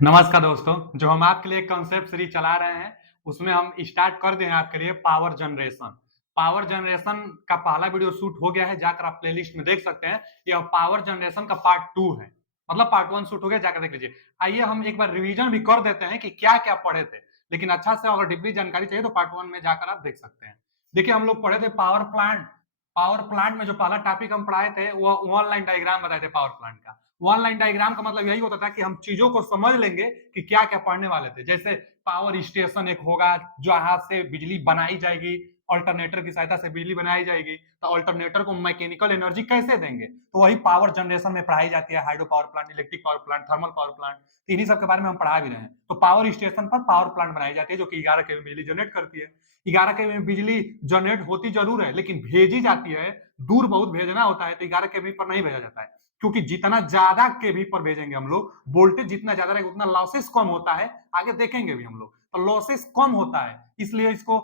नमस्कार दोस्तों, जो हम आपके लिए कंसेप्ट सीरीज चला रहे हैं, उसमें हम स्टार्ट कर दिए हैं आपके लिए पावर जनरेशन। पावर जनरेशन का पहला वीडियो शूट हो गया है, जाकर आप प्लेलिस्ट में देख सकते हैं। यह पावर जनरेशन का पार्ट 2 है, मतलब पार्ट 1 शूट हो गया, जाकर देख लीजिए। आइए हम एक बार रिवीजन भी कर देते हैं कि क्या-क्या पढ़े थे, लेकिन अच्छा से अगर डीपली जानकारी चाहिए तो पार्ट 1 में जाकर आप देख सकते हैं। देखिए, हम लोग पढ़े थे पावर प्लांट। पावर प्लांट में जो पहला टॉपिक हम पढ़ाए थे, वो वन लाइन डायग्राम बताए थे पावर प्लांट का। वन लाइन डायग्राम का मतलब यही होता था कि हम चीजों को समझ लेंगे कि क्या क्या पढ़ने वाले थे। जैसे पावर स्टेशन एक होगा, जहां से बिजली बनाई जाएगी, अल्टरनेटर की सहायता से बिजली बनाई जाएगी, तो अल्टरनेटर को मैकेनिकल एनर्जी कैसे देंगे, तो वही पावर जनरेशन में पढ़ाई जाती है। Hydro power plant, electric power plant, thermal power plant, इन्हीं सब के बारे में हम पढ़ा भी रहे हैं। तो पावर स्टेशन पर पावर प्लांट बनाई जाती है, जो कि 11 केवी बिजली जनरेट करती है। 11 केवी बिजली जनरेट होती जरूर है, लेकिन भेजी जाती है दूर, बहुत भेजना होता है, तो 11 केवी पर नहीं भेजा जाता है। क्योंकि जितना ज्यादा केवी पर भेजेंगे हम लोग, वोल्टेज जितना ज्यादा रहेगा उतना लॉसेस कम होता है। आगे देखेंगे भी हम लोग, तो लॉसेस कम होता है, इसलिए इसको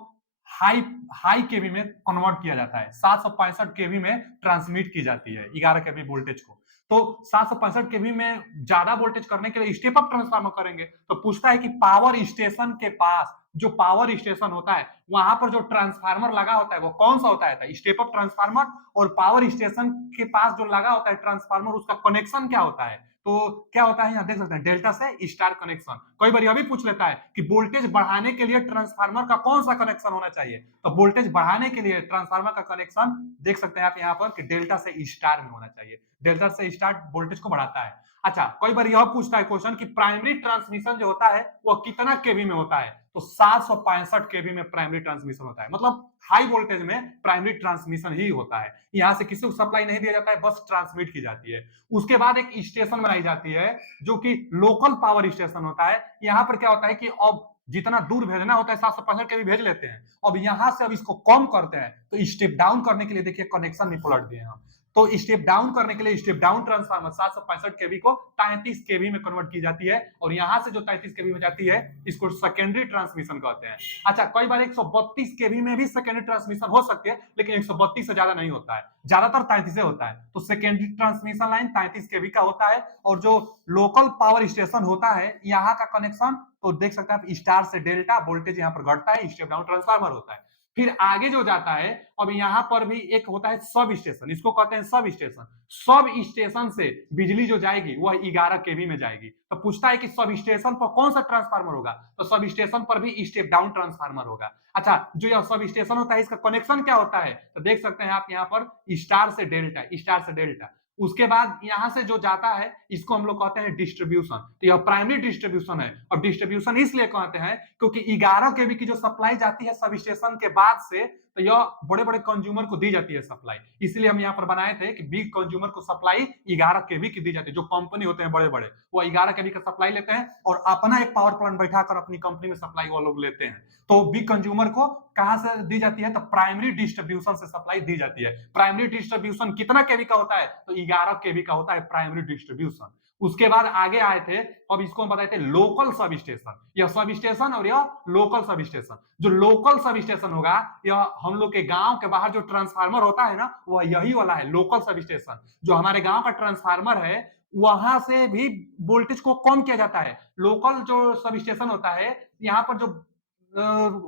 हाई हाई केवी में कन्वर्ट किया जाता है। 765 केवी में ट्रांसमिट की जाती है 11 केवी वोल्टेज को। तो 765 केवी में ज्यादा वोल्टेज करने के लिए स्टेप अप ट्रांसफार्मर करेंगे। तो पूछता है कि पावर स्टेशन के पास जो पावर स्टेशन होता है, वहां पर जो ट्रांसफार्मर लगा होता है वो कौन सा होता है? Step up transformer. और पावर स्टेशन के पास जो लगा होता है ट्रांसफार्मर, उसका कनेक्शन क्या होता है? तो क्या होता है, यहाँ देख सकते हैं, डेल्टा से स्टार कनेक्शन। कई बार यह भी पूछ लेता है कि वोल्टेज बढ़ाने के लिए ट्रांसफार्मर का कौन सा कनेक्शन होना चाहिए। तो वोल्टेज बढ़ाने के लिए ट्रांसफार्मर का कनेक्शन देख सकते हैं आप यहाँ पर कि डेल्टा से स्टार में होना चाहिए। डेल्टा से स्टार वोल्टेज को बढ़ाता है। अच्छा, कई बार यह पूछता है क्वेश्चन कि प्राइमरी ट्रांसमिशन जो होता है वो कितना केवी में होता है? तो 765 केवी में प्राइमरी ट्रांसमिशन होता है। मतलब हाई वोल्टेज में प्राइमरी ट्रांसमिशन ही होता है। यहां से किसी को सप्लाई नहीं दिया जाता है, बस ट्रांसमिट की जाती है। उसके बाद एक स्टेशन बनाई जाती है, जो कि लोकल पावर स्टेशन होता है। यहां पर क्या होता है कि अब जितना दूर भेजना होता है 765 केवी भेज लेते हैं। अब यहां से अब इसको कम करते हैं, तो स्टेप डाउन करने के लिए देखिए कनेक्शन भी पलट दिए हम। तो स्टेप डाउन करने के लिए स्टेप डाउन ट्रांसफार्मर 765 केवी को 33 केवी में कन्वर्ट की जाती है, और यहां से जो 33 केवी में जाती है, इसको सेकेंडरी ट्रांसमिशन कहते हैं। अच्छा, कई बार 132 केवी में भी सेकेंडरी ट्रांसमिशन हो सकती है, लेकिन 132 से ज्यादा नहीं होता है, ज्यादातर 33 होता है। तो सेकेंडरी ट्रांसमिशन लाइन 33 केवी का होता है। और जो लोकल पावर स्टेशन होता है, यहाँ का कनेक्शन तो देख सकते हैं आप, स्टार से डेल्टा वोल्टेज यहाँ पर घटता है, स्टेप डाउन ट्रांसफार्मर होता है। फिर आगे जो जाता है, अब यहां पर भी एक होता है सब स्टेशन, इसको कहते हैं सब स्टेशन। सब स्टेशन से बिजली जो जाएगी वह 11 केवी में जाएगी। तो पूछता है कि सब स्टेशन पर कौन सा ट्रांसफार्मर होगा? तो सब स्टेशन पर भी स्टेप डाउन ट्रांसफार्मर होगा। अच्छा, जो यह सब स्टेशन होता है, इसका कनेक्शन क्या होता है? तो देख सकते हैं आप यहाँ पर, स्टार से डेल्टा, स्टार से डेल्टा। उसके बाद यहां से जो जाता है, इसको हम लोग कहते हैं डिस्ट्रीब्यूशन। तो यह प्राइमरी डिस्ट्रीब्यूशन है। और डिस्ट्रीब्यूशन इसलिए कहते हैं क्योंकि 11 केवी की जो सप्लाई जाती है सब स्टेशन के बाद से, तो यह बड़े बड़े कंज्यूमर को दी जाती है सप्लाई। इसलिए हम यहाँ पर बनाए थे कि बिग कंज्यूमर को सप्लाई 11 केवी की दी जाती है। जो कंपनी होते हैं बड़े बड़े, वो 11 केवी का सप्लाई लेते हैं और अपना एक पावर प्लांट बैठाकर अपनी कंपनी में सप्लाई वो लोग लेते हैं। तो बिग कंज्यूमर को कहां से दी जाती है? तो प्राइमरी डिस्ट्रीब्यूशन से सप्लाई दी जाती है। प्राइमरी डिस्ट्रीब्यूशन कितना केवी का होता है? तो 11 केवी का होता है प्राइमरी डिस्ट्रीब्यूशन। उसके बाद आगे आए थे, अब इसको हम बताए थे लोकल सब स्टेशन। यह सब स्टेशन और यह लोकल सब स्टेशन। जो लोकल सब स्टेशन होगा, यह हम लोग के गांव के बाहर जो ट्रांसफार्मर होता है ना, वह यही वाला है लोकल सब स्टेशन। जो हमारे गांव का ट्रांसफार्मर है, वहां से भी वोल्टेज को कम किया जाता है। लोकल जो सब स्टेशन होता है, यहाँ पर जो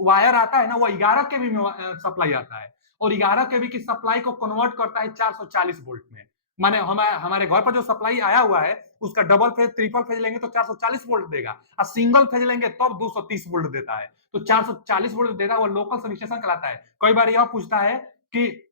वायर आता है ना, वो 11 केवी में सप्लाई आता है। और 11 केवी की सप्लाई को कन्वर्ट करता है 440 वोल्ट में। माने हमारे घर पर जो सप्लाई आया हुआ है, उसका डबल फेज ट्रिपल फेज लेंगे तो 440 वोल्ट देगा, और सिंगल फेज लेंगे तब 230 वोल्ट देता है। तो 440 वोल्ट देता है, वो लोकल सब स्टेशन कहलाता है। कई बार यह पूछता है कि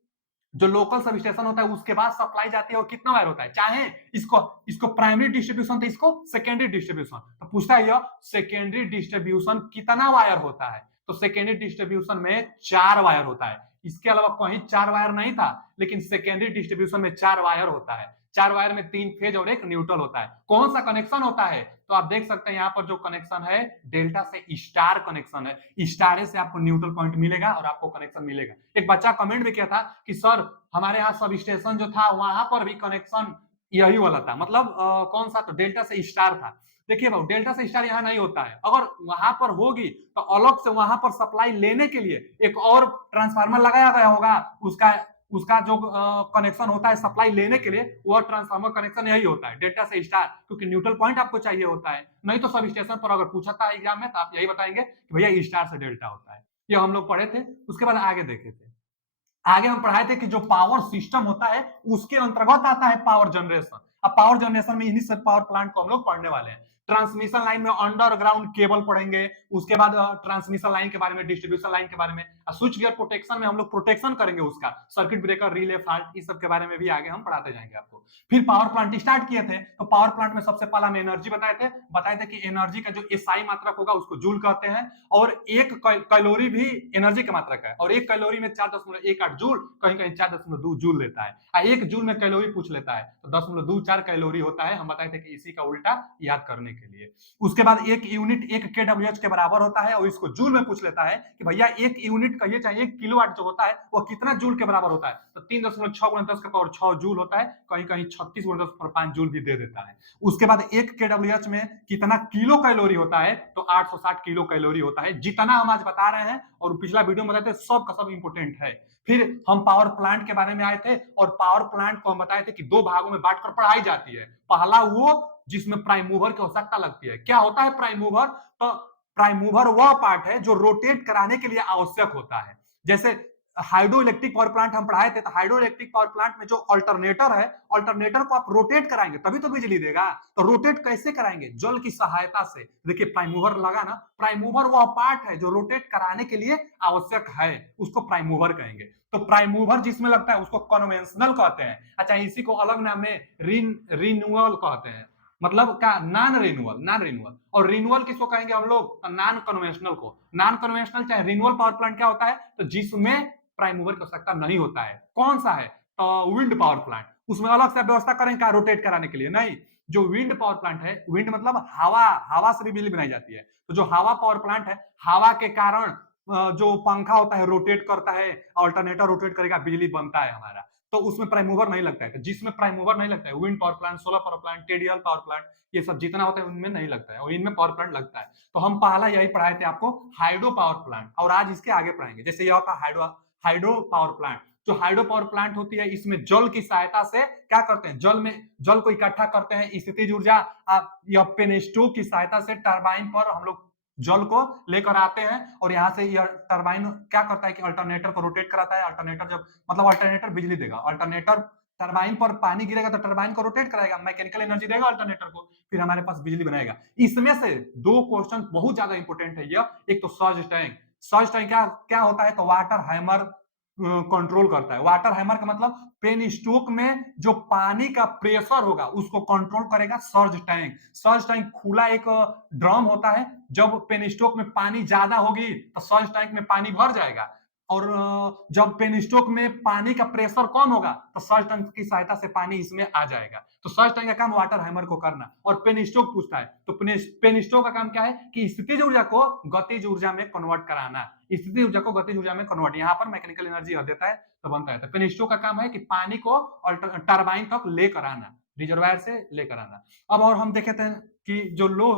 जो लोकल सब स्टेशन होता है उसके बाद सप्लाई जाती है वो कितना वायर होता है? चाहे इसको इसको प्राइमरी डिस्ट्रीब्यूशन तो इसको सेकेंडरी डिस्ट्रीब्यूशन, तो पूछता है यह सेकेंडरी डिस्ट्रीब्यूशन कितना वायर होता है? तो सेकेंडरी डिस्ट्रीब्यूशन में 4 वायर होता है। इसके अलावा कहीं 4 वायर नहीं था, लेकिन सेकेंडरी डिस्ट्रीब्यूशन में 4 वायर होता है। 4 वायर में 3 फेज और एक न्यूट्रल होता है। कौन सा कनेक्शन होता है? तो आप देख सकते हैं यहाँ पर जो कनेक्शन है, डेल्टा से स्टार कनेक्शन है। स्टार से आपको न्यूट्रल पॉइंट मिलेगा और आपको कनेक्शन मिलेगा। एक बच्चा कमेंट भी किया था कि सर, हमारे यहाँ सब स्टेशन जो था वहां पर भी कनेक्शन यही वाला था, मतलब कौन सा? तो डेल्टा से स्टार था। देखिए भाई, डेल्टा से स्टार यहाँ नहीं होता है। अगर वहां पर होगी तो अलग से वहां पर सप्लाई लेने के लिए एक और ट्रांसफार्मर लगाया गया होगा, उसका उसका जो कनेक्शन होता है सप्लाई लेने के लिए, वह ट्रांसफार्मर कनेक्शन यही होता है, डेल्टा से स्टार, क्योंकि न्यूट्रल पॉइंट आपको चाहिए होता है। नहीं तो सब स्टेशन पर अगर पूछा था एग्जाम में तो आप यही बताएंगे कि भैया स्टार से डेल्टा होता है। ये हम लोग पढ़े थे। उसके बाद आगे देखे थे, आगे हम पढ़ाए थे कि जो पावर सिस्टम होता है उसके अंतर्गत आता है पावर जनरेशन। अब पावर जनरेशन में इन्हीं सब पावर प्लांट को हम लोग पढ़ने वाले हैं। ट्रांसमिशन लाइन में अंडरग्राउंड केबल पढ़ेंगे, उसके बाद ट्रांसमिशन लाइन के बारे में, डिस्ट्रीब्यूशन लाइन के बारे में, स्विच गियर प्रोटेक्शन में हम लोग प्रोटेक्शन करेंगे उसका, सर्किट ब्रेकर, रिले, फॉल्ट, इस सब के बारे में भी आगे हम पढ़ाते जाएंगे आपको। फिर पावर प्लांट स्टार्ट किए थे, तो पावर प्लांट में सबसे पहला हम एनर्जी बताए थे कि एनर्जी का जो एसआई मात्रक होगा उसको जूल कहते हैं, और एक कैलोरी भी एनर्जी का मात्रक है, और एक कैलोरी में 4.18 जूल, कहीं कहीं 4.2 जूल लेता है। एक जूल में कैलोरी पूछ लेता है तो 10.24 कैलोरी होता है। हम बताए थे कि इसी का उल्टा याद करने के लिए। उसके बाद एक यूनिट 1 kWh के बराबर होता है, और इसको जूल में पूछ लेता है कि भैया एक यूनिट कहिए चाहे 1 किलोवाट जो होता है वो कितना जूल के बराबर होता है, तो 3.6 × 10⁻6 जूल होता है, कहीं कहीं 36 × 10⁵ जूल भी दे देता है। उसके बाद 1 kWh में कितना किलो कैलोरी होता है, तो 860 किलो कैलोरी होता है, जितना हम आज बता रहे हैं और पिछला वीडियो में बताए थे सब का सब इंपोर्टेंट है। फिर हम पावर प्लांट के बारे में आए थे, और पावर प्लांट को हम बताए थे कि दो भागों में बांटकर पढ़ाई जाती है। पहला वो जिसमें प्राइम मूवर की आवश्यकता लगती है। क्या होता है प्राइम मूवर? तो प्राइम मूवर वह पार्ट है जो रोटेट कराने के लिए आवश्यक होता है। जैसे हाइड्रो इलेक्ट्रिक पावर प्लांट हम पढ़ाए थे, तो हाइड्रो इलेक्ट्रिक पावर प्लांट में जो अल्टरनेटर है, अल्टरनेटर को आप रोटेट कराएंगे तभी तो बिजली देगा। तो रोटेट कैसे कराएंगे? जल की सहायता से। देखिए प्राइम मूवर लगा ना, प्राइम मूवर वह पार्ट है जो रोटेट कराने के लिए आवश्यक है, उसको प्राइम मूवर कहेंगे। तो प्राइम मूवर जिसमें लगता है उसको कन्वेंशनल कहते हैं। अच्छा, इसी को अलग नाम में रिन्यूअल कहते हैं, मतलब क्या? Non renewal. और रिन्यूअल किसको कहेंगे हम लोग? नॉन कन्वेंशनल को। नॉन कन्वेंशनल चाहे रिन्यूअल पावर प्लांट क्या होता है? तो जिसमें प्राइम मूवर की आवश्यकता नहीं होता है। कौन सा है? तो विंड पावर प्लांट। उसमें अलग से व्यवस्था करें क्या रोटेट कराने के लिए? नहीं। जो विंड पावर प्लांट है, विंड मतलब हवा, हवा से भी बिजली बनाई जाती है। तो जो हवा पावर प्लांट है, हवा के कारण जो पंखा होता है रोटेट करता है, अल्टरनेटर रोटेट करेगा, बिजली बनता है हमारा। तो उसमें प्राइम मूवर नहीं लगता है। तो जिसमें प्राइम मूवर नहीं लगता है, wind power plant, solar power plant, tidal power plant, ये सब जितना होता है उनमें नहीं लगता है, और इनमें पावर प्लांट लगता है। तो हम पहला यही पढ़ाए थे आपको, हाइड्रो पावर प्लांट, और आज इसके आगे पढ़ाएंगे। जैसे यह होता है हाइड्रो पावर प्लांट। जो हाइड्रो पावर प्लांट होती है, इसमें जल की सहायता से क्या करते हैं? जल को इकट्ठा करते हैं, स्थितिज ऊर्जा या पेनेस्टोक की सहायता से टरबाइन पर हम लोग जल को लेकर आते हैं, और यहाँ से यह टरबाइन क्या करता है कि अल्टरनेटर को रोटेट कराता है। अल्टरनेटर जब मतलब अल्टरनेटर बिजली देगा, अल्टरनेटर टरबाइन पर पानी गिरेगा तो टरबाइन को रोटेट कराएगा, मैकेनिकल एनर्जी देगा अल्टरनेटर को, फिर हमारे पास बिजली बनाएगा। इसमें से दो क्वेश्चन बहुत ज्यादा इंपॉर्टेंट है। यह एक तो सर्ज टैंक। सर्ज टैंक क्या क्या होता है? तो वाटर हैमर कंट्रोल करता है। वाटर हैमर का मतलब पेन स्टोक में जो पानी का प्रेशर होगा उसको कंट्रोल करेगा सर्ज टैंक। सर्ज टैंक खुला एक ड्रम होता है, जब पेन स्टोक में पानी ज्यादा होगी तो सर्ज टैंक में पानी भर जाएगा, और जब पेन स्टोक में पानी का प्रेशर कम होगा तो सर्ज टैंक की सहायता से पानी इसमें आ जाएगा। तो सर्ज टैंक का काम वाटर हैमर को करना, और पेन स्टोक पूछता है तो पेन स्टोक का काम क्या है कि स्थितिज ऊर्जा को गतिज ऊर्जा में कन्वर्ट कराना। स्थितिज ऊर्जा को गतिज ऊर्जा में कन्वर्ट, यहाँ पर मैकेनिकल एनर्जी देता है तो बनता है। तो पेन स्टोक का काम है कि पानी को टरबाइन तक लेकर आना, रिजर्वायर से लेकर आना। अब और हम देखे थे कि जो लो,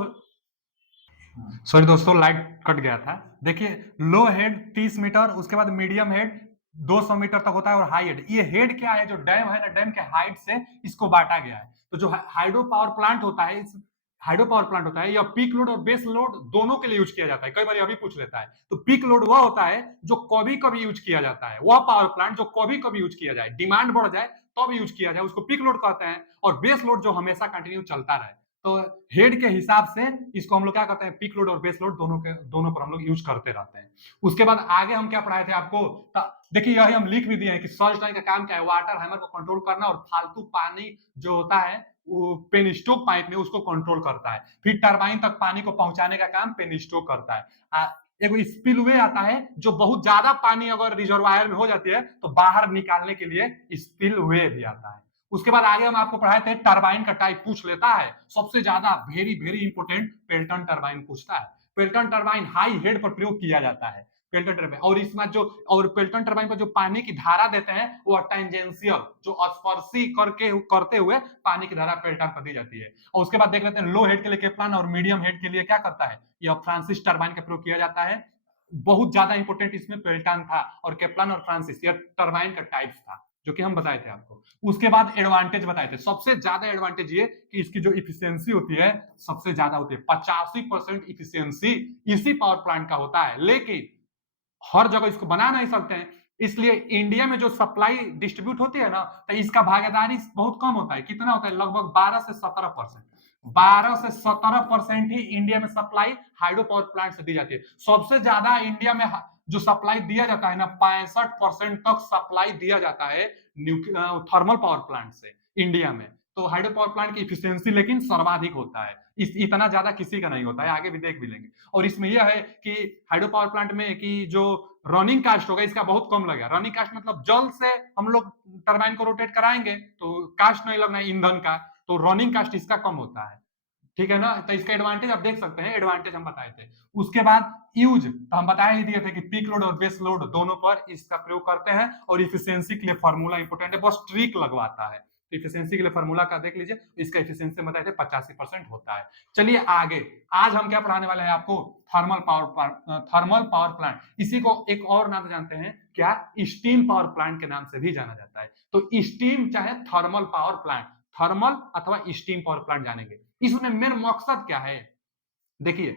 सॉरी दोस्तों लाइट कट गया था। देखिए लो हेड 30 मीटर, उसके बाद मीडियम हेड 200 मीटर तक होता है, और हाई हेड, ये हेड क्या है? जो डैम है ना, डैम के हाइट से इसको बांटा गया है। तो जो हाइड्रो पावर प्लांट होता है, इस हाइड्रो पावर प्लांट होता है, यह पीक लोड और बेस लोड दोनों के लिए यूज किया जाता है। कई बार अभी पूछ लेता है। तो पीक लोड वह होता है जो कभी कभी यूज किया जाता है, वह पावर प्लांट जो कभी कभी यूज किया जाए, डिमांड बढ़ जाए तब यूज किया जाए, उसको पीक लोड कहते हैं। और बेस लोड जो हमेशा कंटिन्यू चलता रहे। तो हेड के हिसाब से इसको हम लोग क्या करते हैं? पीक लोड और बेस लोड दोनों पर हम लोग यूज करते रहते हैं। उसके बाद आगे हम क्या पढ़ाए थे आपको? देखिए यही हम लिख भी दिए हैं कि सर्ज टैंक का काम क्या है? वाटर हैमर को कंट्रोल करना, और फालतू पानी जो होता है वो पेनिस्टोक पाइप में उसको कंट्रोल करता है। फिर टरबाइन तक पानी को पहुंचाने का काम पेनिस्टोक करता है। एक स्पिलवे आता है, जो बहुत ज्यादा पानी अगर रिजर्वायर में हो जाती है तो बाहर निकालने के लिए स्पिलवे भी आता है। उसके बाद आगे हम आपको पढ़ाए थे टरबाइन का टाइप पूछ लेता है, सबसे ज्यादा very very important Pelton turbine पूछता है। पेल्टन टरबाइन हाई हेड पर प्रयोग किया जाता है, पेल्टन टरबाइन। और इसमें जो और पेल्टन टरबाइन पर जो पानी की धारा देते हैं वो टेंजेंशियल, जो स्पर्शी करते हुए पानी की धारा पेल्टन पर दी जाती है। और उसके बाद देख लेते हैं लो हेड के लिए केप्लान, और मीडियम हेड के लिए क्या करता है? यह फ्रांसिस टरबाइन का प्रयोग किया जाता है। बहुत ज्यादा इंपोर्टेंट इसमें पेल्टन था और केप्लन और फ्रांसिस, यह टरबाइन का टाइप्स था जो कि हम बताए थे आपको। उसके बाद एडवांटेज बताए थे, सबसे ज्यादा एडवांटेज ये कि इसकी जो इफिशियंसी होती है सबसे ज्यादा होती है, 85% इफिशियंसी इसी पावर प्लांट का होता है। लेकिन हर जगह इसको बना नहीं सकते हैं, इसलिए इंडिया में जो सप्लाई डिस्ट्रीब्यूट होती है ना, तो इसका भागीदारी बहुत कम होता है। कितना होता है? लगभग 12 से 17%। 12 से 17% ही इंडिया में सप्लाई हाइड्रो पावर प्लांट से दी जाती है। सबसे ज्यादा इंडिया में जो सप्लाई दिया जाता है ना, 65% तक सप्लाई दिया जाता है थर्मल पावर प्लांट से इंडिया में। तो हाइड्रो पावर प्लांट की इफिशियंसी लेकिन सर्वाधिक होता है, इतना ज्यादा किसी का नहीं होता है, आगे भी देख भी लेंगे। और इसमें यह है कि हाइड्रो पावर प्लांट में कि जो रनिंग कास्ट होगा इसका बहुत कम लगेगा। रनिंग कास्ट मतलब जल से हम लोग टरबाइन को रोटेट कराएंगे तो कास्ट नहीं लगना है ईंधन का, तो रनिंग कास्ट इसका कम होता है। ठीक है ना? तो इसका एडवांटेज आप देख सकते हैं, एडवांटेज हम बताए थे। उसके बाद यूज तो हम बता ही दिए थे कि पीक लोड और बेस लोड दोनों पर इसका प्रयोग करते हैं। और इफिशियंसी के लिए फॉर्मूला इंपोर्टेंट है, बस ट्रिक लगवाता है। इफिशियंसी के लिए फॉर्मूला का देख लीजिए, इसका इफिशियंसी बताए थे 85% होता है। चलिए आगे, आज हम क्या पढ़ाने वाले हैं आपको? Thermal power plant. इसी को एक और नाम जानते हैं क्या? स्टीम पावर प्लांट के नाम से भी जाना जाता है। तो स्टीम चाहे थर्मल पावर प्लांट, थर्मल अथवा स्टीम पावर प्लांट जानेंगे। इसमें मेन मकसद क्या है? देखिए,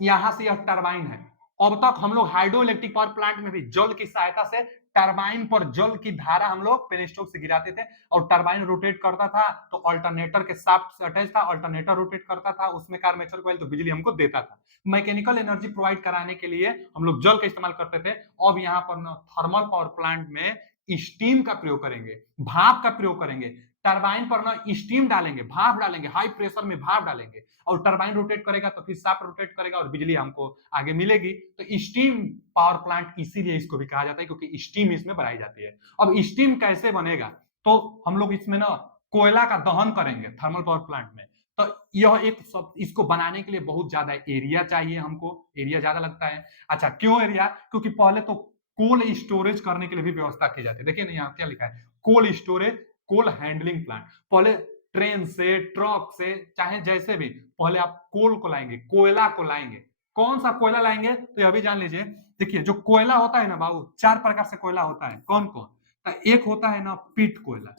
यहां से यह टरबाइन है। अब तक हम लोग हाइड्रो इलेक्ट्रिक पावर प्लांट में भी जल की सहायता से टरबाइन पर जल की धारा हम लोग पेनस्टोक से गिराते थे और टरबाइन रोटेट करता था, तो अल्टरनेटर के साथ अटैच था, अल्टरनेटर रोटेट करता था, उसमें का आर्मेचर कॉइल तो बिजली हमको देता था। मैकेनिकल एनर्जी प्रोवाइड कराने के लिए हम लोग जल का इस्तेमाल करते थे। अब यहाँ पर थर्मल पावर प्लांट में स्टीम का प्रयोग करेंगे, भाप का प्रयोग करेंगे। टरबाइन पर ना स्टीम डालेंगे, भाप डालेंगे, हाई प्रेशर में भाप डालेंगे और टरबाइन रोटेट करेगा तो फिर शाफ्ट रोटेट करेगा और बिजली हमको आगे मिलेगी। तो स्टीम पावर प्लांट इसीलिए इसको भी कहा जाता है क्योंकि स्टीम इसमें बनाई जाती है। अब स्टीम कैसे बनेगा? तो हम लोग इसमें ना कोयला का दहन करेंगे थर्मल पावर प्लांट में। तो यह एक सब, इसको बनाने के लिए बहुत ज्यादा एरिया चाहिए, हमको एरिया ज्यादा लगता है। अच्छा, क्यों एरिया? क्योंकि पहले तो कोल स्टोरेज करने के लिए भी व्यवस्था की जाती है। देखिए ना यहाँ क्या लिखा है, कोल स्टोरेज, कोल हैंडलिंग प्लांट। पहले ट्रेन से, ट्रक से, चाहे जैसे भी, पहले आप कोल को लाएंगे, कोयला को लाएंगे। कौन सा कोयला लाएंगे तो यह भी जान लीजिए। देखिए, जो कोयला होता है ना बाबू, 4 प्रकार से कोयला होता है। कौन कौन? तो एक होता है ना पीट कोयला,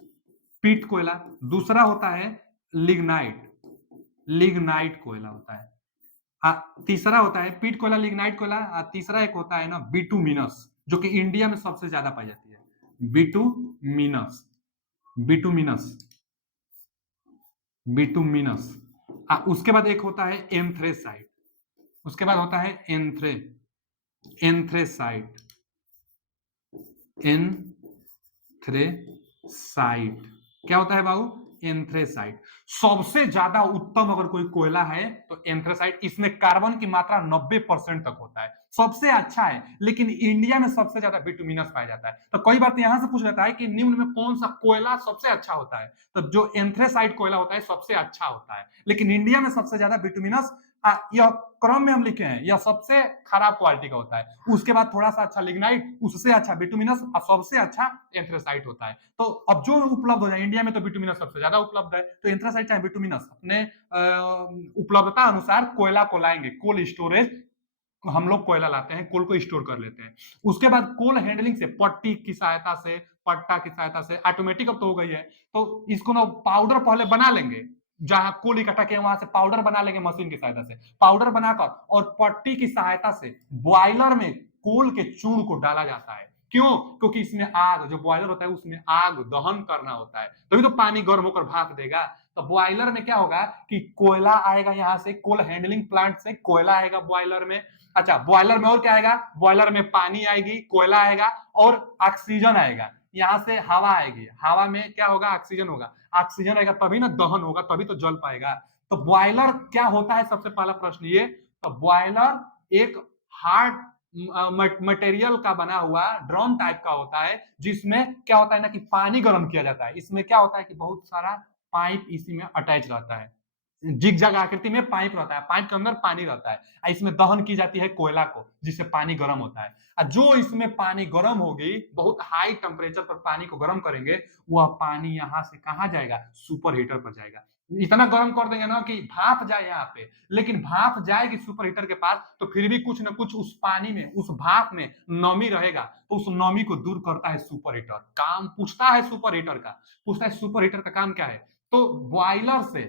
पीट कोयला। दूसरा होता है लिग्नाइट, लिग्नाइट कोयला होता है। तीसरा होता है पीट कोयला, लिग्नाइट कोयला। तीसरा एक होता है ना बिटुमिनस, जो कि इंडिया में सबसे ज्यादा पाई जाती है। Bituminous, bituminous, bituminous. उसके बाद एक होता है एंथ्रेसाइट, उसके बाद होता है एंथ्रेसाइट, एंथ्रेसाइट। क्या होता है बाबू? एंथ्रेसाइट। सबसे ज्यादा उत्तम अगर कोई कोयला है तो एंथ्रेसाइट। इसमें कार्बन की मात्रा 90% तक होता है, सबसे अच्छा है। लेकिन इंडिया में सबसे ज्यादा बिटुमिनस पाया जाता है। तो कई बार तो यहां से पूछ लेता है कि निम्न में कौन सा कोयला सबसे अच्छा होता है, तो जो एंथ्रेसाइट कोयला होता है सबसे अच्छा होता है। लेकिन इंडिया में सबसे ज्यादा बिटुमिनस, यह क्रम में हम लिखे हैं, यह सबसे खराब क्वालिटी का होता है। उसके बाद थोड़ा सा अच्छा लिग्नाइट, उससे अच्छा बिटुमिनस और सबसे अच्छा एंथ्रेसाइट होता है। तो अब जो उपलब्ध हो जाए, इंडिया में तो बिटुमिनस सबसे ज्यादा उपलब्ध है, तो एंथ्रेसाइट चाहे बिटुमिनस अपने उपलब्धता अनुसार कोयला को लाएंगे। कोल स्टोरेज, हम लोग कोयला लाते हैं, कोल को स्टोर कर लेते हैं। उसके बाद कोल हैंडलिंग से, पट्टी की सहायता से, पट्टा की सहायता से, ऑटोमेटिक अब तो हो गई है, तो इसको ना पाउडर पहले बना लेंगे। जहां कोल इकट्ठा किया वहां से पाउडर बना लेंगे मशीन की सहायता से। पाउडर बनाकर और पट्टी की सहायता से बॉयलर में कोल के चूर्ण को डाला जाता है। क्यों? क्योंकि इसमें आग, जो बॉयलर होता है उसमें आग दहन करना होता है, तभी तो पानी गर्म होकर भाप देगा। तो बॉयलर में क्या होगा कि कोयला आएगा, यहां से कोल हैंडलिंग प्लांट से कोयला आएगा बॉयलर में। अच्छा, बॉयलर में और क्या आएगा? बॉयलर में पानी आएगी, कोयला आएगा और ऑक्सीजन आएगा। यहां से हवा आएगी, हवा में क्या होगा? ऑक्सीजन होगा। ऑक्सीजन आएगा तभी ना दहन होगा, तभी तो जल पाएगा। तो बॉयलर क्या होता है? सबसे पहला प्रश्न ये। तो बॉयलर एक हार्ड मटेरियल का बना हुआ ड्रम टाइप का होता है, जिसमें क्या होता है ना कि पानी गर्म किया जाता है। इसमें क्या होता है कि बहुत सारा पाइप इसी में अटैच रहता है, जिगजैग आकृति में पाइप रहता है, पाइप के अंदर पानी रहता है। इसमें दहन की जाती है कोयला को, जिससे पानी गर्म होता है। जो इसमें पानी गर्म होगी, बहुत हाई टेम्परेचर पर पानी को गर्म करेंगे, वह पानी यहां से कहां जाएगा? सुपर हीटर पर जाएगा। इतना गर्म कर देंगे ना कि भाप जाए यहाँ पे, लेकिन भाप जाएगी सुपर हीटर के पास तो फिर भी कुछ ना कुछ उस पानी में, उस भाप में नमी रहेगा, तो उस नमी को दूर करता है सुपर हीटर। काम पूछता है सुपर हीटर का, पूछता है सुपर हीटर का काम क्या है, तो बॉयलर से,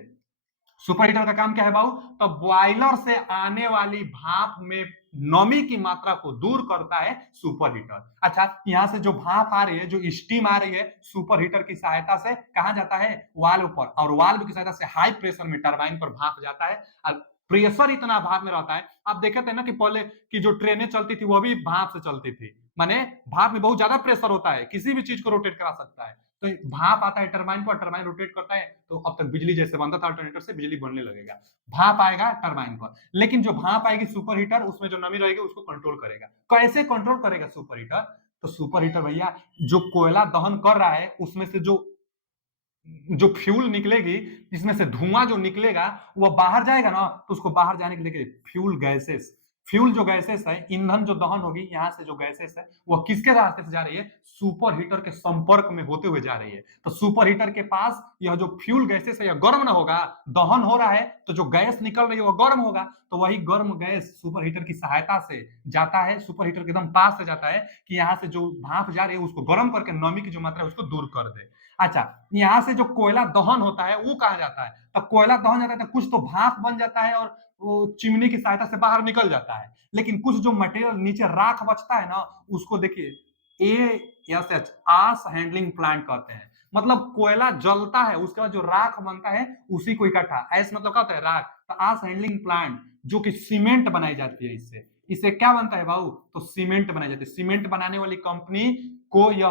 सुपर हीटर का काम क्या है बाबू, तो बॉयलर से आने वाली भाप में नमी की मात्रा को दूर करता है सुपर हीटर। अच्छा, यहां से जो भाप आ रही है, जो स्टीम आ रही है, सुपर हीटर की सहायता से कहां जाता है, वाल्व पर, और वाल्व की सहायता से हाई प्रेशर में टरबाइन पर भाप जाता है। और प्रेशर इतना भाप में रहता है, आप देखे थे ना कि पहले की जो ट्रेनें चलती थी वो भी भाप से चलती थी, माने भाप में बहुत ज्यादा प्रेशर होता है, किसी भी चीज को रोटेट करा सकता है। तो भाप आता है टरबाइन पर, टरबाइन रोटेट करता है, तो अब तक बिजली जैसे बनता था अल्टरनेटर से, बिजली बनने लगेगा। भाप आएगा टरबाइन पर, लेकिन जो भाप आएगी सुपर हीटर, उसमें जो नमी रहेगी उसको कंट्रोल करेगा। कैसे कंट्रोल करेगा सुपर हीटर, तो सुपर हीटर भैया जो कोयला दहन कर रहा है उसमें से जो फ्यूल निकलेगी, इसमें से धुआं जो निकलेगा वो बाहर जाएगा ना, तो उसको बाहर जाने के लिए फ्यूल गैसेस, फ्यूल जो गैसेस है, ईंधन जो दहन होगी, यहाँ से जो गैसेस है वो किसके रास्ते से जा रही है, सुपर हीटर के संपर्क में होते हुए जा रही है। तो सुपर हीटर के पास यह जो फ्यूल गैसेस है यह गर्म ना होगा, दहन हो रहा है तो जो गैस निकल रही है वो गर्म होगा, तो वही गर्म गैस सुपर हीटर की सहायता से जाता है, सुपर हीटर के एकदम पास से जाता है कि यहाँ से जो भाप जा रही है उसको गर्म करके नमी की जो मात्रा है उसको दूर कर दे। अच्छा, यहाँ से जो कोयला दहन होता है वो कहा जाता है, तो कोयला दहन जाता है तो कुछ तो भाप बन जाता है और वो चिमनी की सहायता से बाहर निकल जाता है, लेकिन कुछ जो मटेरियल नीचे राख बचता है ना, उसको देखिए ASH, आस हैंडलिंग प्लांट कहते हैं। मतलब कोयला जलता है, उसके बाद जो राख बनता है उसी को इकट्ठा, ऐस मतलब क्या होता है, राख, तो आस हैंडलिंग प्लांट जो कि सीमेंट बनाई जाती है, इससे इससे क्या बनता है बाबू, तो सीमेंट बनाई जाती है। सीमेंट बनाने वाली कंपनी को यह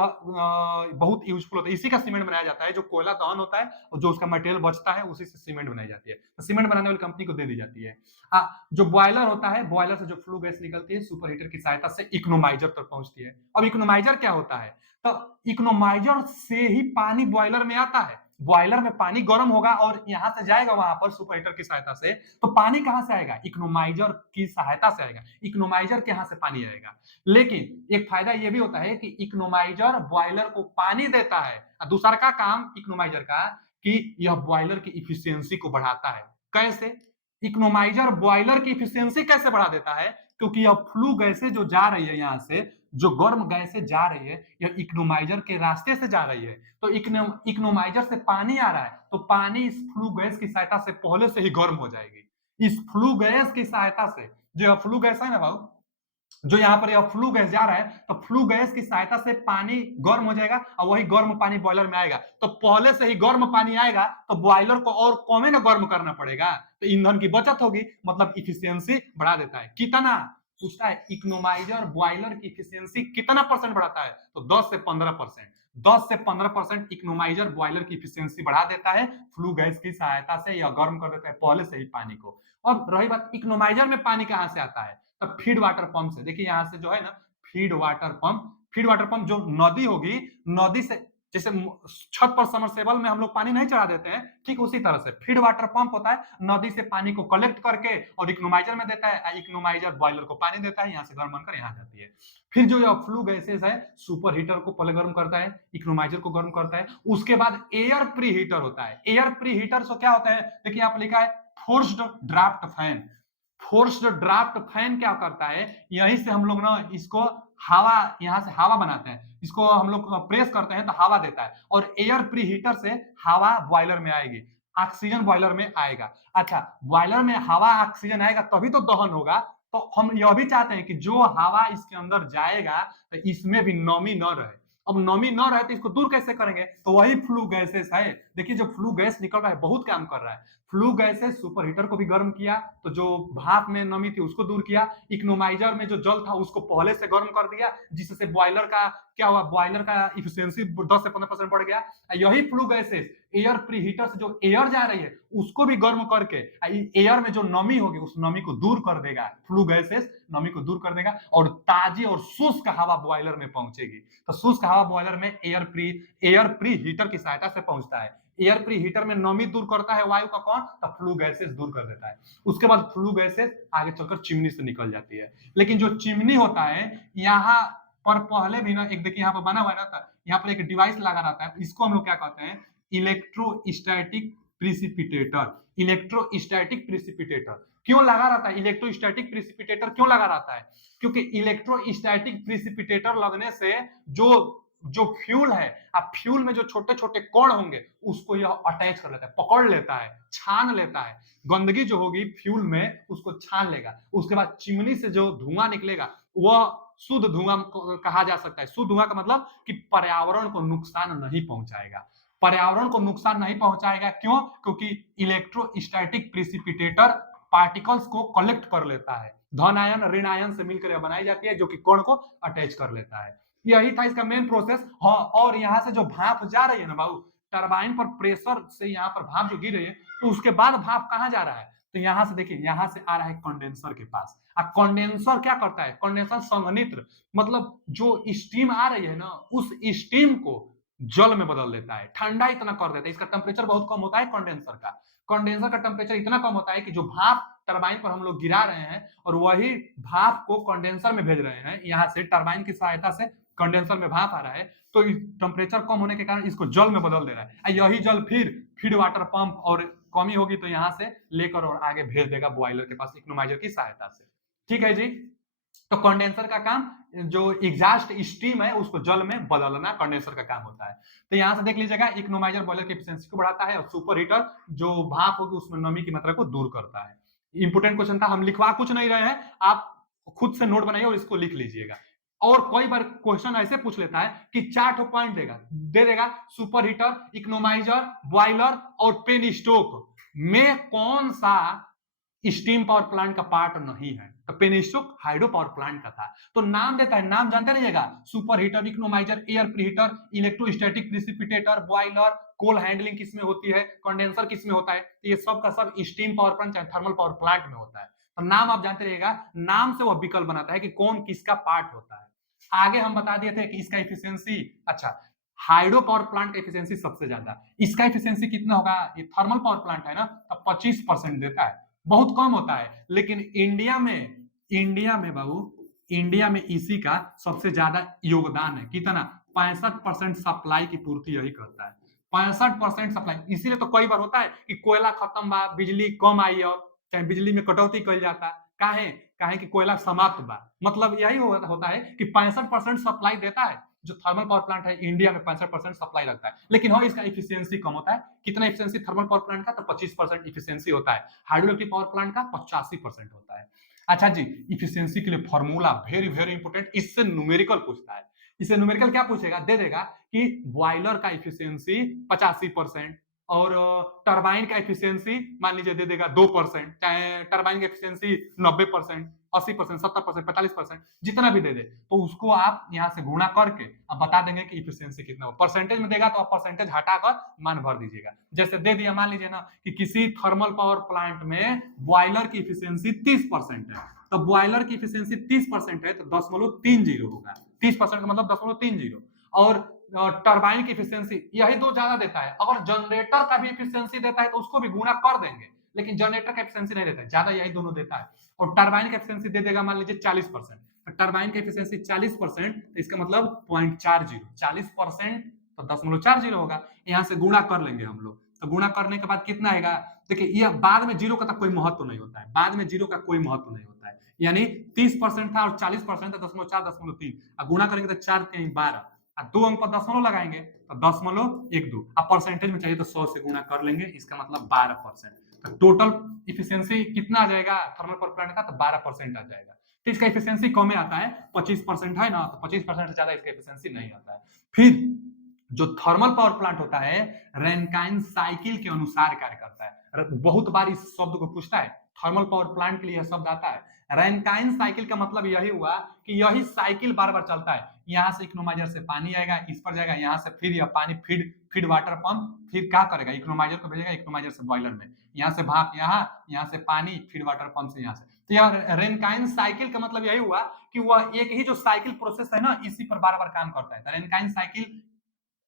बहुत यूजफुल होता है, इसी का सीमेंट बनाया जाता है, जो कोयला दहन होता है और जो उसका मटेरियल बचता है उसी से सीमेंट बनाई जाती है, तो सीमेंट बनाने वाली कंपनी को दे दी जाती है। जो बॉयलर होता है, बॉयलर से जो फ्लू गैस निकलती है सुपर हीटर की सहायता से इकोनोमाइजर तक पहुंचती है। अब इकोनोमाइजर क्या होता है, तो इकोनोमाइजर से ही पानी बॉयलर में आता है, बॉयलर में पानी गर्म होगा और यहां से जाएगा वहां पर सुपर हीटर की सहायता से, तो पानी कहां से आएगा, इकोनोमाइजर की सहायता से आएगा, इकोनोमाइजर के यहां से पानी आएगा। लेकिन एक फायदा यह भी होता है कि इकोनोमाइजर बॉयलर को पानी देता है, और दूसरा का काम इकोनोमाइजर का कि यह बॉयलर की इफिशियंसी को बढ़ाता है। कैसे, इकोनोमाइजर बॉयलर की इफिशियंसी कैसे बढ़ा देता है, क्योंकि यह फ्लू गैसें जो जा रही है यहाँ से, जो गर्म गैसें जा रही है, यह इकोनोमाइजर के रास्ते से जा रही है, तो इकोनोमाइजर से पानी आ रहा है, तो पानी इस फ्लू गैस की सहायता से पहले से ही गर्म हो जाएगी। इस फ्लू गैस की सहायता से, जो फ्लू गैस है ना भाऊ, जो यहाँ पर यह फ्लू गैस जा रहा है, तो फ्लू गैस की सहायता से पानी गर्म हो जाएगा और वही गर्म पानी बॉयलर में आएगा, तो पहले से ही गर्म पानी आएगा तो बॉयलर को और कमे ना गर्म करना पड़ेगा, तो ईंधन की बचत होगी, मतलब इफिशियंसी बढ़ा देता है। कितना पूछता है, इकोनोमाइजर बॉयलर की इफिशियंसी कितना परसेंट बढ़ाता है, तो 10 से 15%, 10 से 15% इकोनोमाइजर बॉयलर की इफिशियंसी बढ़ा देता है फ्लू गैस की सहायता से, या गर्म कर देता है पहले से ही पानी को। और रही बात इकोनोमाइजर में पानी कहां से आता है, तो फीड वाटर पंप से। देखिए यहां से जो है ना, feed water pump, feed water pump जो नदी होगी, नदी से जैसे छत पर समरसेबल में हम लोग पानी नहीं चढ़ा देते हैं, ठीक उसी तरह से फीड वाटर पंप होता है, नदी से पानी को कलेक्ट करके और इकोनोमाइजर में देता है, इकोनोमाइजर बॉयलर को पानी देता है, यहाँ से गर्म बनकर यहाँ जाती है। फिर जो यह फ्लू गैसेस है, सुपर हीटर को पहले गर्म करता है, इकोनोमाइजर को गर्म करता है, उसके बाद एयर प्री हीटर होता है। एयर प्री हीटर से क्या होता है, देखिए यहाँ पर लिखा है forced draft fan. Forced draft fan क्या करता है, यहीं से हम लोग ना इसको हवा, यहां से हवा बनाते हैं, इसको हम लोग प्रेस करते हैं तो हवा देता है, और एयर प्री हीटर से हवा बॉयलर में आएगी, ऑक्सीजन बॉयलर में आएगा। अच्छा, बॉयलर में हवा ऑक्सीजन आएगा तभी तो दहन होगा, तो हम यह भी चाहते हैं कि जो हवा इसके अंदर जाएगा तो इसमें भी नमी न रहे। अब नमी न रहे तो इसको दूर कैसे करेंगे, तो वही फ्लू गैसेस है। देखिए जो फ्लू गैस निकल रहा है बहुत काम कर रहा है, फ्लू गैसेस सुपर हीटर को भी गर्म किया, तो जो भाप में नमी थी उसको दूर किया, इकोनोमाइजर में जो जल था उसको पहले से गर्म कर दिया, जिससे बॉयलर का क्या हुआ, बॉयलर का इफिशियंसी 10 से 15% बढ़ गया। यही flue gases air pre heater से जो एयर जा रही है उसको भी गर्म करके एयर में जो नमी होगी उस नमी को दूर कर देगा, फ्लू गैसेस नमी को दूर कर देगा और ताजी और शुष्क हवा बॉयलर में पहुंचेगी। तो शुष्क हवा बॉयलर में एयर प्री हीटर की सहायता से पहुंचता है। एयर प्री हीटर में नमी दूर करता है वायु का कौन, तो फ्लू गैसेस दूर कर देता है। उसके बाद फ्लू गैसेस आगे चलकर चिमनी से निकल जाती है। लेकिन जो चिमनी होता है यहाँ पर पहले भी ना, एक देखिए यहाँ पर बना हुआ है ना, यहाँ पर एक डिवाइस लगा रहता है, इसको हम लोग क्या कहते हैं, इलेक्ट्रोस्टैटिक प्रिसिपिटेटर, इलेक्ट्रोस्टैटिक प्रिसिपिटेटर। क्यों लगा रहता है इलेक्ट्रोस्टैटिक प्रिसिपिटेटर, क्यों लगा रहता है? क्योंकि इलेक्ट्रोस्टैटिक प्रिसिपिटेटर लगने से जो जो फ्यूल है, अब फ्यूल में जो छोटे छोटे कण होंगे उसको यह अटैच कर लेता है, पकड़ लेता है, छान लेता है। गंदगी जो होगी फ्यूल में उसको छान लेगा। उसके बाद चिमनी से जो धुआं निकलेगा वह शुद्ध धुआं कहा जा सकता है। शुद्ध धुआं का मतलब कि पर्यावरण को नुकसान नहीं पहुंचाएगा। पर्यावरण को नुकसान नहीं पहुंचाएगा क्यों? क्योंकि इलेक्ट्रोस्टैटिक प्रिसिपिटेटर पार्टिकल्स को कलेक्ट कर लेता है, धन आयन ऋण आयन से मिलकर बनाई जाती है, जो कि कण को अटैच कर लेता है। यही था इसका मेन प्रोसेस। हाँ, और यहाँ से जो भाप जा रही है ना बाबू, टरबाइन पर प्रेशर से यहाँ पर भाप जो गिर रही है, तो उसके बाद भाप कहाँ जा रहा है? तो यहाँ से देखिए, यहाँ से आ रहा है कंडेंसर के पास। अब कंडेंसर क्या करता है? कंडेंसर संघनित्र, मतलब जो स्टीम आ रही है ना, उस स्टीम को जल में बदल देता है, ठंडा इतना कर देता है। इसका टेम्परेचर बहुत कम होता है कंडेंसर का। कंडेंसर का टेम्परेचर इतना कम होता है कि जो भाप टरबाइन पर हम लोग गिरा रहे हैं और वही भाप को कंडेंसर में भेज रहे हैं, यहाँ से टरबाइन की सहायता से कंडेंसर में भाप आ रहा है, तो टेम्परेचर कम होने के कारण इसको जल में बदल दे रहा है। यही जल फिर फीड वाटर पंप और कमी होगी तो यहाँ से लेकर और आगे भेज देगा बॉयलर के पास इकोनोमाइजर की सहायता से। ठीक है जी। तो कंडेंसर का काम, जो एग्जॉस्ट स्टीम है उसको जल में बदलना कंडेंसर का काम होता है। तो यहाँ से देख लीजिएगा, इकोनोमाइजर बॉयलर की एफिशिएंसी को बढ़ाता है और सुपर हीटर जो भाप होगी उसमें नमी की मात्रा को दूर करता है। इंपोर्टेंट क्वेश्चन था, हम लिखवा कुछ नहीं रहे हैं, आप खुद से नोट बनाइए और इसको लिख लीजिएगा। और कई बार क्वेश्चन ऐसे पूछ लेता है कि 4 पॉइंट दे देगा, सुपर हीटर, इकोनोमाइजर, बॉयलर और पेन स्टोक में कौन सा स्टीम पावर प्लांट का पार्ट नहीं है? तो पेनिस्टोक हाइड्रो पावर प्लांट का था। तो नाम देता है, नाम जानते रहिएगा, super heater, economiser, air preheater, electrostatic precipitator, boiler, coal handling किसमें होती है, कंडेंसर किसमें होता है, ये सब का सब स्टीम पावर प्लांट चाहे थर्मल पावर प्लांट में होता है। तो नाम आप जानते रहिएगा, नाम से वह विकल्प बनाता है कि कौन किसका पार्ट होता है। आगे हम बता दिए थे कि इसका एफिशिएंसी, अच्छा, हाइड्रो पावर प्लांट का एफिशिएंसी सबसे ज्यादा, इसका एफिशिएंसी कितना होगा? ये थर्मल पावर प्लांट है ना, तो 25% देता है, बहुत कम होता है। लेकिन इंडिया में बाबू, इंडिया में इसी का सबसे ज्यादा योगदान है। कितना? 65% सप्लाई की पूर्ति यही करता है, 65% सप्लाई। इसीलिए तो कई बार होता है कि कोयला खत्म बा, बिजली कम आई, और चाहे बिजली में कटौती कल जाता, काहे? काहे कि कोयला समाप्त बा। मतलब यही होता है कि 65% सप्लाई देता है। जो थर्मल पावर प्लांट है इंडिया में 65% सप्लाई लगता है, लेकिन हाँ, इसका इफिशियंसी कम होता है। कितना इफिशियंसी थर्मल पावर प्लांट का? तो 25% इफिशियंसी होता है। हाइड्रोइलेक्ट्रिक पावर प्लांट का 85% होता है। अच्छा जी, इफिशियंसी के लिए फॉर्मूला वेरी वेरी इंपोर्टेंट, इससे न्यूमेरिकल पूछता है। इससे न्यूमेरिकल क्या पूछेगा? दे देगा कि बॉयलर का इफिशियंसी 85% और टरबाइन का एफिशिएंसी मान लीजिए दे देगा 2%, चाहे टरबाइन की एफिशिएंसी 90%, 80%, 70%, 45%, जितना भी दे दे, तो उसको आप यहाँ से गुणा करके अब बता देंगे कि इफिशिएंसी कितना हो। परसेंटेज में देगा तो आप परसेंटेज हटाकर मान भर दीजिएगा। जैसे दे दिया, मान लीजिए ना कि किसी थर्मल पावर प्लांट में बॉयलर की इफिशिएंसी 30% है, तो बॉयलर की इफिशिएंसी 30% है तो 10.30 होगा। 30% का मतलब 10.30। और टरबाइन की इफिशियंसी यही दो ज्यादा देता है। अगर जनरेटर का भी इफिशियंसी देता है तो उसको भी गुणा कर देंगे, लेकिन जनरेटर का इफिशियंसी नहीं देता है, ज्यादा यही दोनों देता है। और टरबाइन का इफिशियंसी दे देगा मान लीजिए 40%, तो टरबाइन का इफिशियंसी 40%, तो इसका मतलब 0.40, 40% तो 10.40 होगा। यहाँ से गुणा कर लेंगे हम लोग, तो गुणा करने के बाद कितना आएगा? देखिए, यह बाद में जीरो का तक कोई महत्व नहीं होता है, बाद में जीरो का कोई महत्व नहीं होता है। यानी 30% था और 40% था, 0.4, 0.3, गुणा करेंगे तो 4 3 12, 2 अंक पर दशमलव लगाएंगे तो 0.12। अब परसेंटेज में चाहिए तो 100 से गुणा कर लेंगे, इसका मतलब 12%। तो टोटल इफिशियंसी कितना आ जाएगा थर्मल पावर प्लांट का? तो 12% आ जाएगा। तो इसका इफिशियंसी कम आता है, 25% है ना, तो 25% से ज्यादा इसका इफिशियंसी नहीं आता है। फिर जो थर्मल पावर प्लांट होता है रैनकाइन साइकिल के अनुसार कार्य करता है। बहुत बार इस शब्द को पूछता है, थर्मल पावर प्लांट के लिए यह शब्द आता है। रैनकाइन साइकिल का मतलब यही हुआ कि यही साइकिल बार बार चलता है। यहाँ से इकोनोमाइजर से पानी आएगा, इस पर जाएगा, यहाँ से फिर यह पानी फीड वाटर पंप फिर क्या करेगा? इकोनोमाइजर को भेजेगा, इकोनोमाइजर से बॉयलर में, यहाँ से भाप, यहाँ से पानी, फीड वाटर पंप से यहाँ से। तो यह रेनकाइन साइकिल का मतलब यही हुआ कि वह एक ही जो साइकिल प्रोसेस है ना, इसी पर बार बार काम करता है। तो रेनकाइन साइकिल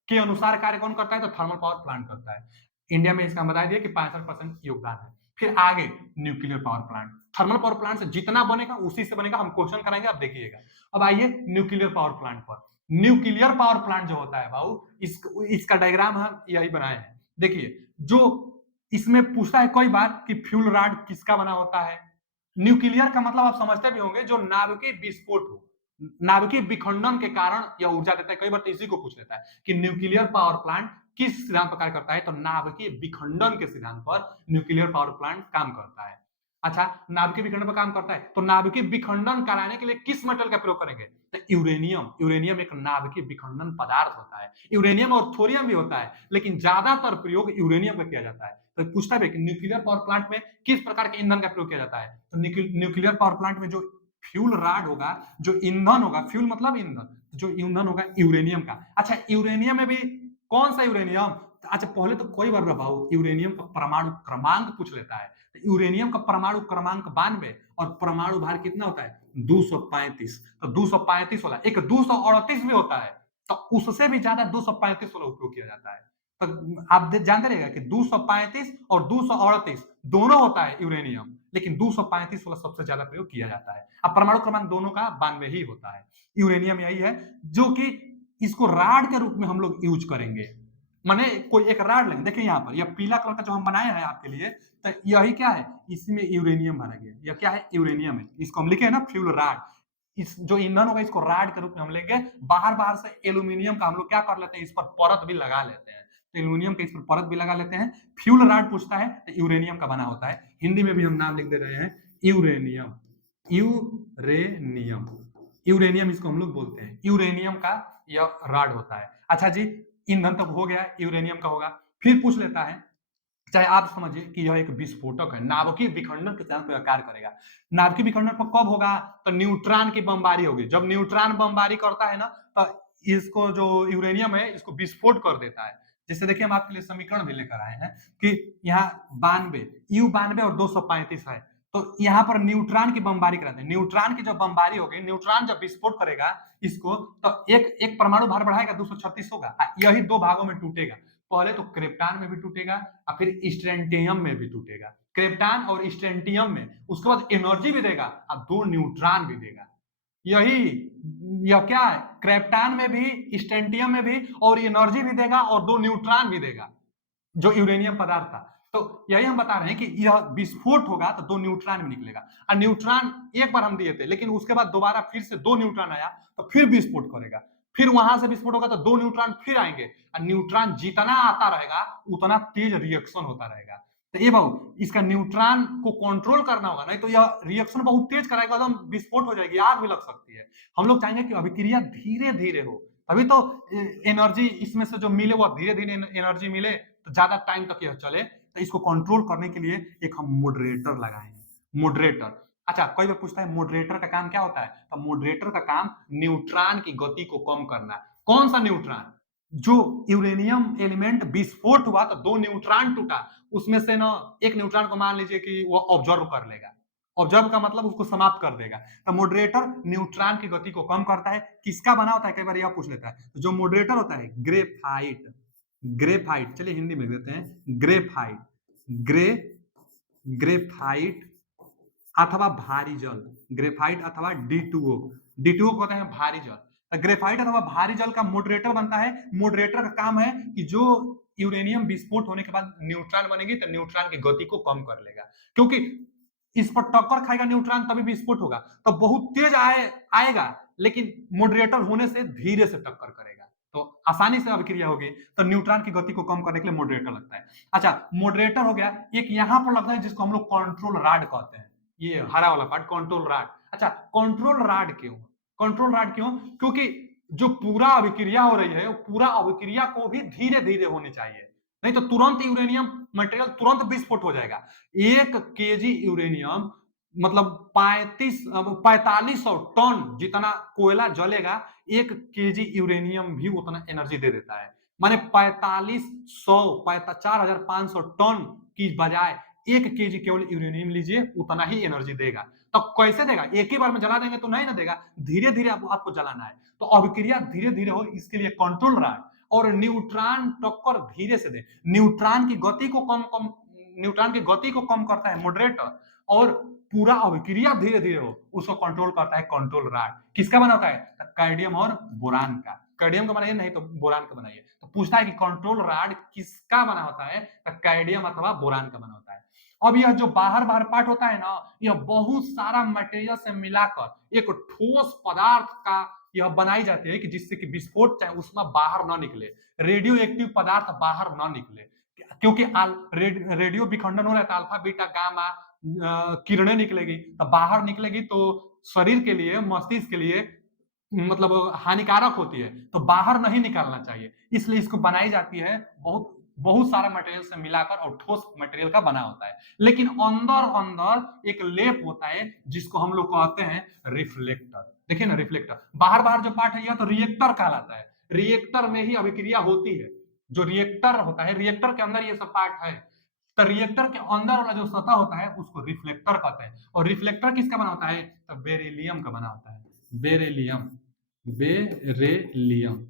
के अनुसार कार्य कौन करता है? तो थर्मल पावर प्लांट करता है। इंडिया में इसका बता दिया कि 65% योगदान है। फिर आगे nuclear power plant, thermal power plant से जितना बनेगा उसी से बनेगा, हम क्वेश्चन कराएंगे, आप देखिएगा। अब आइए न्यूक्लियर पावर प्लांट पर। न्यूक्लियर पावर प्लांट जो होता है बाबू, इसका डायग्राम हम यही बनाए हैं। देखिए, जो इसमें पूछता है कई बार कि फ्यूल रॉड किसका बना होता है। न्यूक्लियर का मतलब आप समझते भी होंगे, जो नाभिकीय विस्फोट हो, नाभिकीय विखंडन के कारण यह ऊर्जा देता है। कई बार तो इसी को पूछ लेता है कि न्यूक्लियर पावर प्लांट किस सिद्धांत पर कार्य करता है, तो नाभिकीय विखंडन के सिद्धांत पर न्यूक्लियर पावर प्लांट काम करता है। अच्छा, नाभिकीय विखंडन पर काम करता है, तो नाभिकीय विखंडन कराने के लिए किस मेटल का प्रयोग करेंगे, तो यूरेनियम। यूरेनियम एक नाभिकीय विखंडन पदार्थ होता है। यूरेनियम और थोरियम भी होता है, लेकिन ज्यादातर प्रयोग यूरेनियम का किया जाता है। तो पूछता है कि न्यूक्लियर पावर प्लांट में किस प्रकार के ईंधन का प्रयोग किया जाता है, तो न्यूक्लियर पावर प्लांट में जो फ्यूल रॉड होगा, जो ईंधन होगा, फ्यूल मतलब ईंधन, जो ईंधन होगा यूरेनियम का। अच्छा, यूरेनियम में भी कौन सा यूरेनियम, अच्छा पहले तो कोई बार भाव यूरेनियम का परमाणु क्रमांक पूछ लेता है। तो यूरेनियम का परमाणु क्रमांक 92 और परमाणु भार कितना होता है, 235। तो 235 वाला एक 238 भी होता है, तो उससे भी ज्यादा 235 वाला उपयोग किया जाता है। तो आप जानते रहिएगा कि 235 और 238 दोनों होता है यूरेनियम, लेकिन 235 वाला सबसे ज्यादा प्रयोग किया जाता है। अब परमाणु क्रमांक दोनों का 92 ही होता है। यूरेनियम यही है जो कि इसको राड के रूप में हम लोग यूज करेंगे। माने कोई एक राड लेंगे, देखिए यहाँ पर यह पीला कलर का जो हम बनाए हैं आपके लिए, तो यही क्या है, इसमें यूरेनियम भरा गया। यह क्या है, यूरेनियम है। इसको हम लिखे है ना फ्यूल राड। इस जो ईंधन होगा इसको राड के रूप में हम लेंगे। बाहर बाहर से एल्यूमिनियम का हम लोग क्या कर लेते हैं, इस पर परत भी लगा लेते हैं। तो एल्यूमिनियम के इस पर परत भी लगा लेते हैं। फ्यूल राड पूछता है तो यूरेनियम का बना होता है। हिंदी में भी हम नाम लिख दे रहे हैं, यूरेनियम। यूरेनियम, यूरेनियम इसको हम लोग बोलते हैं। यूरेनियम का यह राड होता है। अच्छा जी, ईंधन तक हो गया, यूरेनियम का होगा। फिर पूछ लेता है, चाहे आप समझिए कि यह एक विस्फोटक है, नाभिकीय विखंडन के सिद्धांत पर कार्य करेगा। नाभिकीय विखंडन पर कब होगा, तो न्यूट्रॉन की बमबारी होगी। जब न्यूट्रॉन बमबारी करता है ना, तो इसको जो यूरेनियम है इसको विस्फोट कर देता है। जैसे देखिए हम आपके लिए समीकरण भी लेकर आए हैं कि यहाँ 92, U92 और 235 है। तो यहाँ पर न्यूट्रॉन की बमबारी कराते हैं। न्यूट्रॉन की जब बमबारी होगी, न्यूट्रॉन जब विस्फोट करेगा इसको, तो एक एक परमाणु भार बढ़ाएगा, 236 होगा। यही दो भागों में टूटेगा। पहले तो क्रिप्टॉन में भी टूटेगा और फिर स्ट्रेंटियम में भी टूटेगा। क्रिप्टॉन और स्ट्रेंटियम में, उसके बाद एनर्जी भी देगा और दो न्यूट्रॉन भी देगा। यही यह क्या है, क्रिप्टॉन में भी, स्ट्रेंटियम में भी, और एनर्जी भी देगा और दो न्यूट्रॉन भी देगा, जो यूरेनियम पदार्थ था। तो यही हम बता रहे हैं कि यह विस्फोट होगा तो दो न्यूट्रॉन भी निकलेगा। और न्यूट्रॉन एक बार हम दिए थे, लेकिन उसके बाद दोबारा फिर से दो न्यूट्रॉन आया तो फिर विस्फोट करेगा। फिर वहां से विस्फोट होगा तो दो न्यूट्रॉन फिर आएंगे, और न्यूट्रॉन जितना आता रहेगा उतना तेज रिएक्शन होता रहेगा। तो ये भाव इसका न्यूट्रॉन को कंट्रोल करना होगा, नहीं तो यह रिएक्शन बहुत तेज कराएगा, एकदम विस्फोट हो जाएगी, आग भी लग सकती है। हम लोग चाहेंगे कि अभिक्रिया धीरे धीरे हो, तभी तो एनर्जी इसमें से जो मिले वो धीरे धीरे एनर्जी मिले, तो ज्यादा टाइम तक यह चले। तो इसको कंट्रोल करने के लिए एक हम मॉडरेटर लगाए हैं। मॉडरेटर, अच्छा कोई भी पूछता है मॉडरेटर का काम क्या होता है, तो मॉडरेटर का काम न्यूट्रॉन की गति को कम करना। कौन सा न्यूट्रॉन, जो यूरेनियम एलिमेंट विस्फोट हुआ तो दो न्यूट्रॉन टूटा, उसमें से ना एक न्यूट्रॉन को मान लीजिए कि वो ऑब्जर्व कर लेगा। ऑब्जर्व का मतलब उसको समाप्त कर देगा। तो मॉडरेटर न्यूट्रॉन की गति को कम करता है। किसका बना होता है, कई बार यह पूछ लेता है। तो जो मॉडरेटर होता है ग्रेफाइट, ग्रेफाइट, चलिए हिंदी में देते हैं ग्रेफाइट, ग्रे ग्रेफाइट अथवा भारी जल, ग्रेफाइट अथवा D2O, D2O को कहते हैं भारी जल। ग्रेफाइट अथवा भारी जल का मॉडरेटर बनता है। मॉडरेटर का काम है कि जो यूरेनियम विस्फोट होने के बाद न्यूट्रॉन बनेगी तो न्यूट्रॉन की गति को कम कर लेगा, क्योंकि इस पर टक्कर खाएगा न्यूट्रॉन तभी विस्फोट होगा। तो बहुत तेज आएगा, लेकिन मॉडरेटर होने से धीरे से टक्कर करेगा, तो आसानी से अभिक्रिया होगी। तो न्यूट्रॉन की गति को कम करने के लिए मॉडरेटर लगता है। अच्छा, मॉडरेटर हो गया। एक यहां पर लगता है जिसको हम लोग कंट्रोल रॉड कहते हैं, ये हरा वाला पार्ट कंट्रोल रॉड। अच्छा, कंट्रोल रॉड क्यों, कंट्रोल रॉड क्यों, क्योंकि जो पूरा अभिक्रिया हो रही है, वो पूरा अभिक्रिया को भी धीरे धीरे होनी चाहिए, नहीं तो तुरंत यूरेनियम मटेरियल तुरंत विस्फोट हो जाएगा। 1 केजी यूरेनियम मतलब 4500 टन जितना कोयला जलेगा, 1 केजी यूरेनियम भी उतना एनर्जी दे देता है। माने 4500 4500 टन की बजाय 1 केजी केवल यूरेनियम लीजिए, उतना ही एनर्जी देगा। तो कैसे देगा, एक ही बार में जला देंगे तो नहीं ना देगा, धीरे धीरे आपको जलाना है। तो अभिक्रिया धीरे धीरे हो, इसके लिए कंट्रोल रॉड और न्यूट्रॉन टक्कर धीरे से दे। न्यूट्रॉन की गति को न्यूट्रॉन की गति को कम करता है मॉडरेटर, और पूरा अभिक्रिया धीरे धीरे हो उसको कंट्रोल करता है कंट्रोल रॉड। किसका बना होता है, कैडमियम और बोरान का। कैडमियम का बनाइए, नहीं तो बोरान का बनाइए। तो पूछता है कि कंट्रोल रॉड किसका बना होता है, तो कैडमियम अथवा बोरान का बना होता है। अब यह जो बाहर बाहर पार्ट होता है ना, यह बहुत सारा मटेरियल से मिलाकर एक ठोस पदार्थ का यह बनाई जाती है कि जिससे कि विस्फोट चाहे उसमें बाहर ना निकले, रेडियो एक्टिव पदार्थ बाहर ना निकले, क्योंकि रेडियो विखंडन हो रहा है तो अल्फा बीटा गामा किरणें निकलेगी, तो बाहर निकलेगी तो शरीर के लिए, मस्तिष्क के लिए मतलब हानिकारक होती है, तो बाहर नहीं निकालना चाहिए, इसलिए इसको बनाई जाती है बहुत बहुत सारा मटेरियल से मिलाकर और ठोस मटेरियल का बना होता है। लेकिन अंदर अंदर एक लेप होता है जिसको हम लोग कहते हैं रिफ्लेक्टर। देखिए ना, रिफ्लेक्टर बाहर बाहर जो पार्ट है यह तो रिएक्टर कहलाता है, रिएक्टर में ही अभिक्रिया होती है। जो रिएक्टर होता है, रिएक्टर के अंदर ये सब पार्ट है, तो रिएक्टर के अंदर वाला जो सतह होता है उसको रिफ्लेक्टर कहते हैं। और रिफ्लेक्टर किसका बना होता है, तो बेरिलियम का बना होता है। बेरिलियम, बेरेलियम,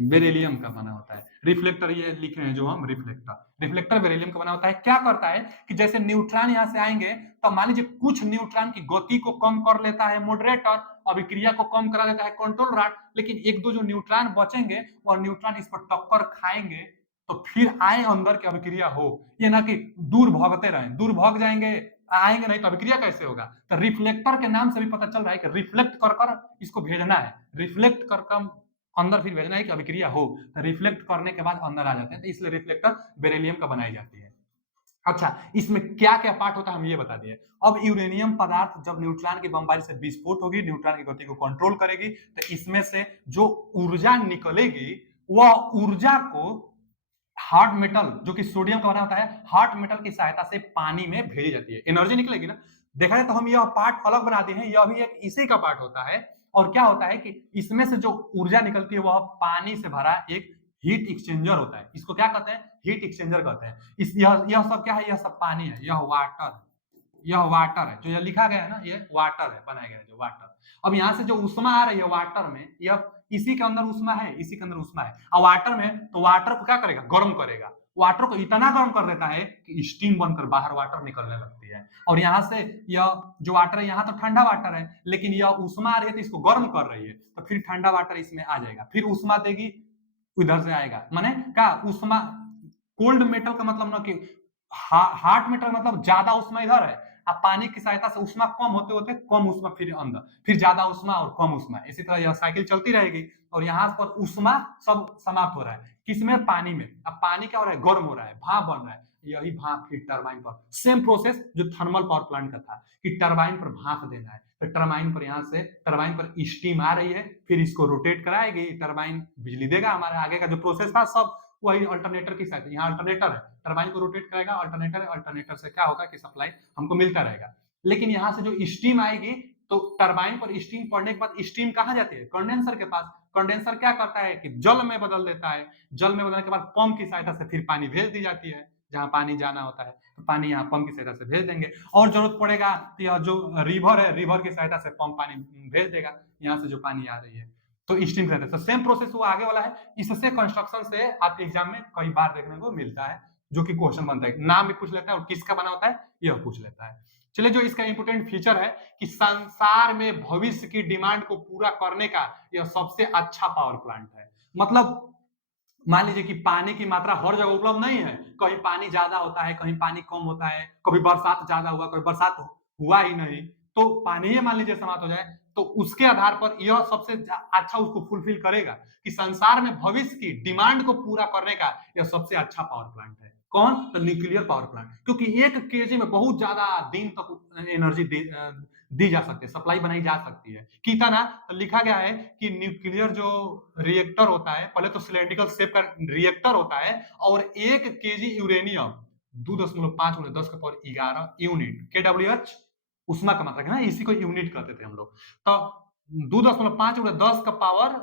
बेरिलियम का बना होता है रिफ्लेक्टर। ये लिख रहे हैं जो हम, रिफ्लेक्टर, रिफ्लेक्टर बेरिलियम का बना होता है। क्या करता है कि जैसे न्यूट्रॉन यहां से आएंगे तो मान लीजिए कुछ न्यूट्रॉन की गति को कम कर लेता है मॉडरेटर, अभिक्रिया को कम करा देता है कंट्रोल रॉड, लेकिन एक दो जो न्यूट्रॉन बचेंगे और न्यूट्रॉन इस पर टक्कर खाएंगे तो फिर आए अंदर की अभिक्रिया हो, ये ना कि दूर भागते रहें, दूर भाग जाएंगे आएंगे नहीं तो अभिक्रिया कैसे होगा। तो रिफ्लेक्टर के नाम से भी पता चल रहा है कि रिफ्लेक्ट कर कर इसको भेजना है, रिफ्लेक्ट कर कर अंदर फिर भेजना है कि अभिक्रिया हो, तो रिफ्लेक्ट करने के बाद अंदर आ जाते हैं, तो इसलिए रिफ्लेक्टर बेरिलियम का बनाई जाती है। अच्छा, इसमें क्या क्या पार्ट होता है हम ये बता दिए। अब यूरेनियम पदार्थ जब न्यूट्रॉन की बमबारी से विस्फोट होगी, न्यूट्रॉन की गति को कंट्रोल करेगी, तो इसमें से जो ऊर्जा निकलेगी वह ऊर्जा को हार्ड मेटल जो कि सोडियम का बना होता है, हार्ड मेटल की सहायता से पानी में भेजी जाती है, एनर्जी निकलेगी ना। देखा जाए तो हम यह पार्ट अलग बना दिए हैं, यह भी एक इसी का पार्ट होता है। और क्या होता है कि इसमें से जो ऊर्जा निकलती है वह पानी से भरा एक हीट एक्सचेंजर होता है। इसको क्या कहते हैं, हीट एक्सचेंजर कहते हैं। इस यह सब क्या है, यह सब पानी है, यह वाटर, यह वाटर है जो यह लिखा गया है ना, ये वाटर है, बनाया गया है जो वाटर। अब यहाँ से जो उष्मा आ रही है वाटर में, यह इसी के अंदर उष्मा है, इसी के अंदर उष्मा है। और वाटर में तो वाटर को क्या करेगा, गर्म करेगा, वाटर को इतना गर्म कर देता है कि स्टीम बनकर बाहर वाटर निकलने लगती है। और यहाँ से यह जो वाटर है, यहाँ तो ठंडा वाटर है, लेकिन यह उष्मा आ रही है तो इसको गर्म कर रही है, तो फिर ठंडा वाटर इसमें आ जाएगा, फिर उष्मा देगी, इधर से आएगा, माने क्या उष्मा। कोल्ड मेटल का मतलब ना कि हार्ड मेटल मतलब ज्यादा उष्मा इधर है, अब पानी की सहायता से उष्मा कम होते होते कम उष्मा फिर अंदर, फिर ज्यादा उष्मा और कम उष्मा, इसी तरह यह साइकिल चलती रहेगी। और यहाँ पर उष्मा सब समाप्त हो रहा है किसमें, पानी में। अब पानी क्या हो रहा है, गर्म हो रहा है, भाप बन रहा है, यही भाप फिर टरबाइन पर, सेम प्रोसेस जो थर्मल पावर प्लांट का था कि टरबाइन पर भाप देना है, तो टरबाइन पर यहाँ से टरबाइन पर स्टीम आ रही है, फिर इसको रोटेट कराएगी टरबाइन, बिजली देगा। हमारे आगे का जो प्रोसेस था सब वही अल्टरनेटर की साथ, यहाँ अल्टरनेटर है, टरबाइन को रोटेट करेगा, अल्टरनेटर है, अल्टरनेटर से क्या होगा कि सप्लाई हमको मिलता रहेगा। लेकिन यहाँ से जो स्टीम आएगी तो टरबाइन पर स्टीम पड़ने के बाद स्टीम कहाँ जाती है, कंडेंसर के पास। कंडेंसर क्या करता है कि जल में बदल देता है, जल में बदलने के बाद पंप की सहायता से फिर पानी भेज दी जाती है, जहां पानी जाना होता है तो पानी यहाँ पंप की सहायता से भेज देंगे। और जरूरत पड़ेगा तो यह जो रिवर है, रिवर की सहायता से पंप पानी भेज देगा, यहाँ से जो पानी आ रही है तो स्टीम रहता है। तो सेम प्रोसेस वो आगे वाला है। इससे कंस्ट्रक्शन से आपके एग्जाम में कई बार देखने को मिलता है, जो कि क्वेश्चन बनता है, नाम भी पूछ लेता है और किसका बना होता है यह पूछ लेता है। चलिए, जो इसका इंपोर्टेंट फीचर है कि संसार में भविष्य की डिमांड को पूरा करने का यह सबसे अच्छा पावर प्लांट है। मतलब मान लीजिए कि पानी की मात्रा हर जगह उपलब्ध नहीं है, कहीं पानी ज्यादा होता है, कहीं पानी कम होता है, कभी बरसात ज्यादा हुआ, कभी बरसात हुआ ही नहीं, तो पानी ही मान लीजिए समाप्त हो जाए, तो उसके आधार पर यह सबसे अच्छा उसको फुलफिल करेगा कि संसार में भविष्य की डिमांड को पूरा करने का यह सबसे अच्छा पावर प्लांट है। कौन, तो न्यूक्लियर पावर प्लांट, क्योंकि 1 kg में बहुत ज्यादा दिन तक एनर्जी दी जा सकती है, सप्लाई बनाई जा सकती है। कितना, तो लिखा गया है कि न्यूक्लियर जो रिएक्टर होता है, पहले तो सिलेंड्रिकल शेप का रिएक्टर होता है, और 1 kg यूरेनियम 2.5 × 10⁻11 यूनिट, KWH उष्मा का मात्रा है ना, इसी को यूनिट कहते थे हम लोग। तो 2.5 × 10 का पावर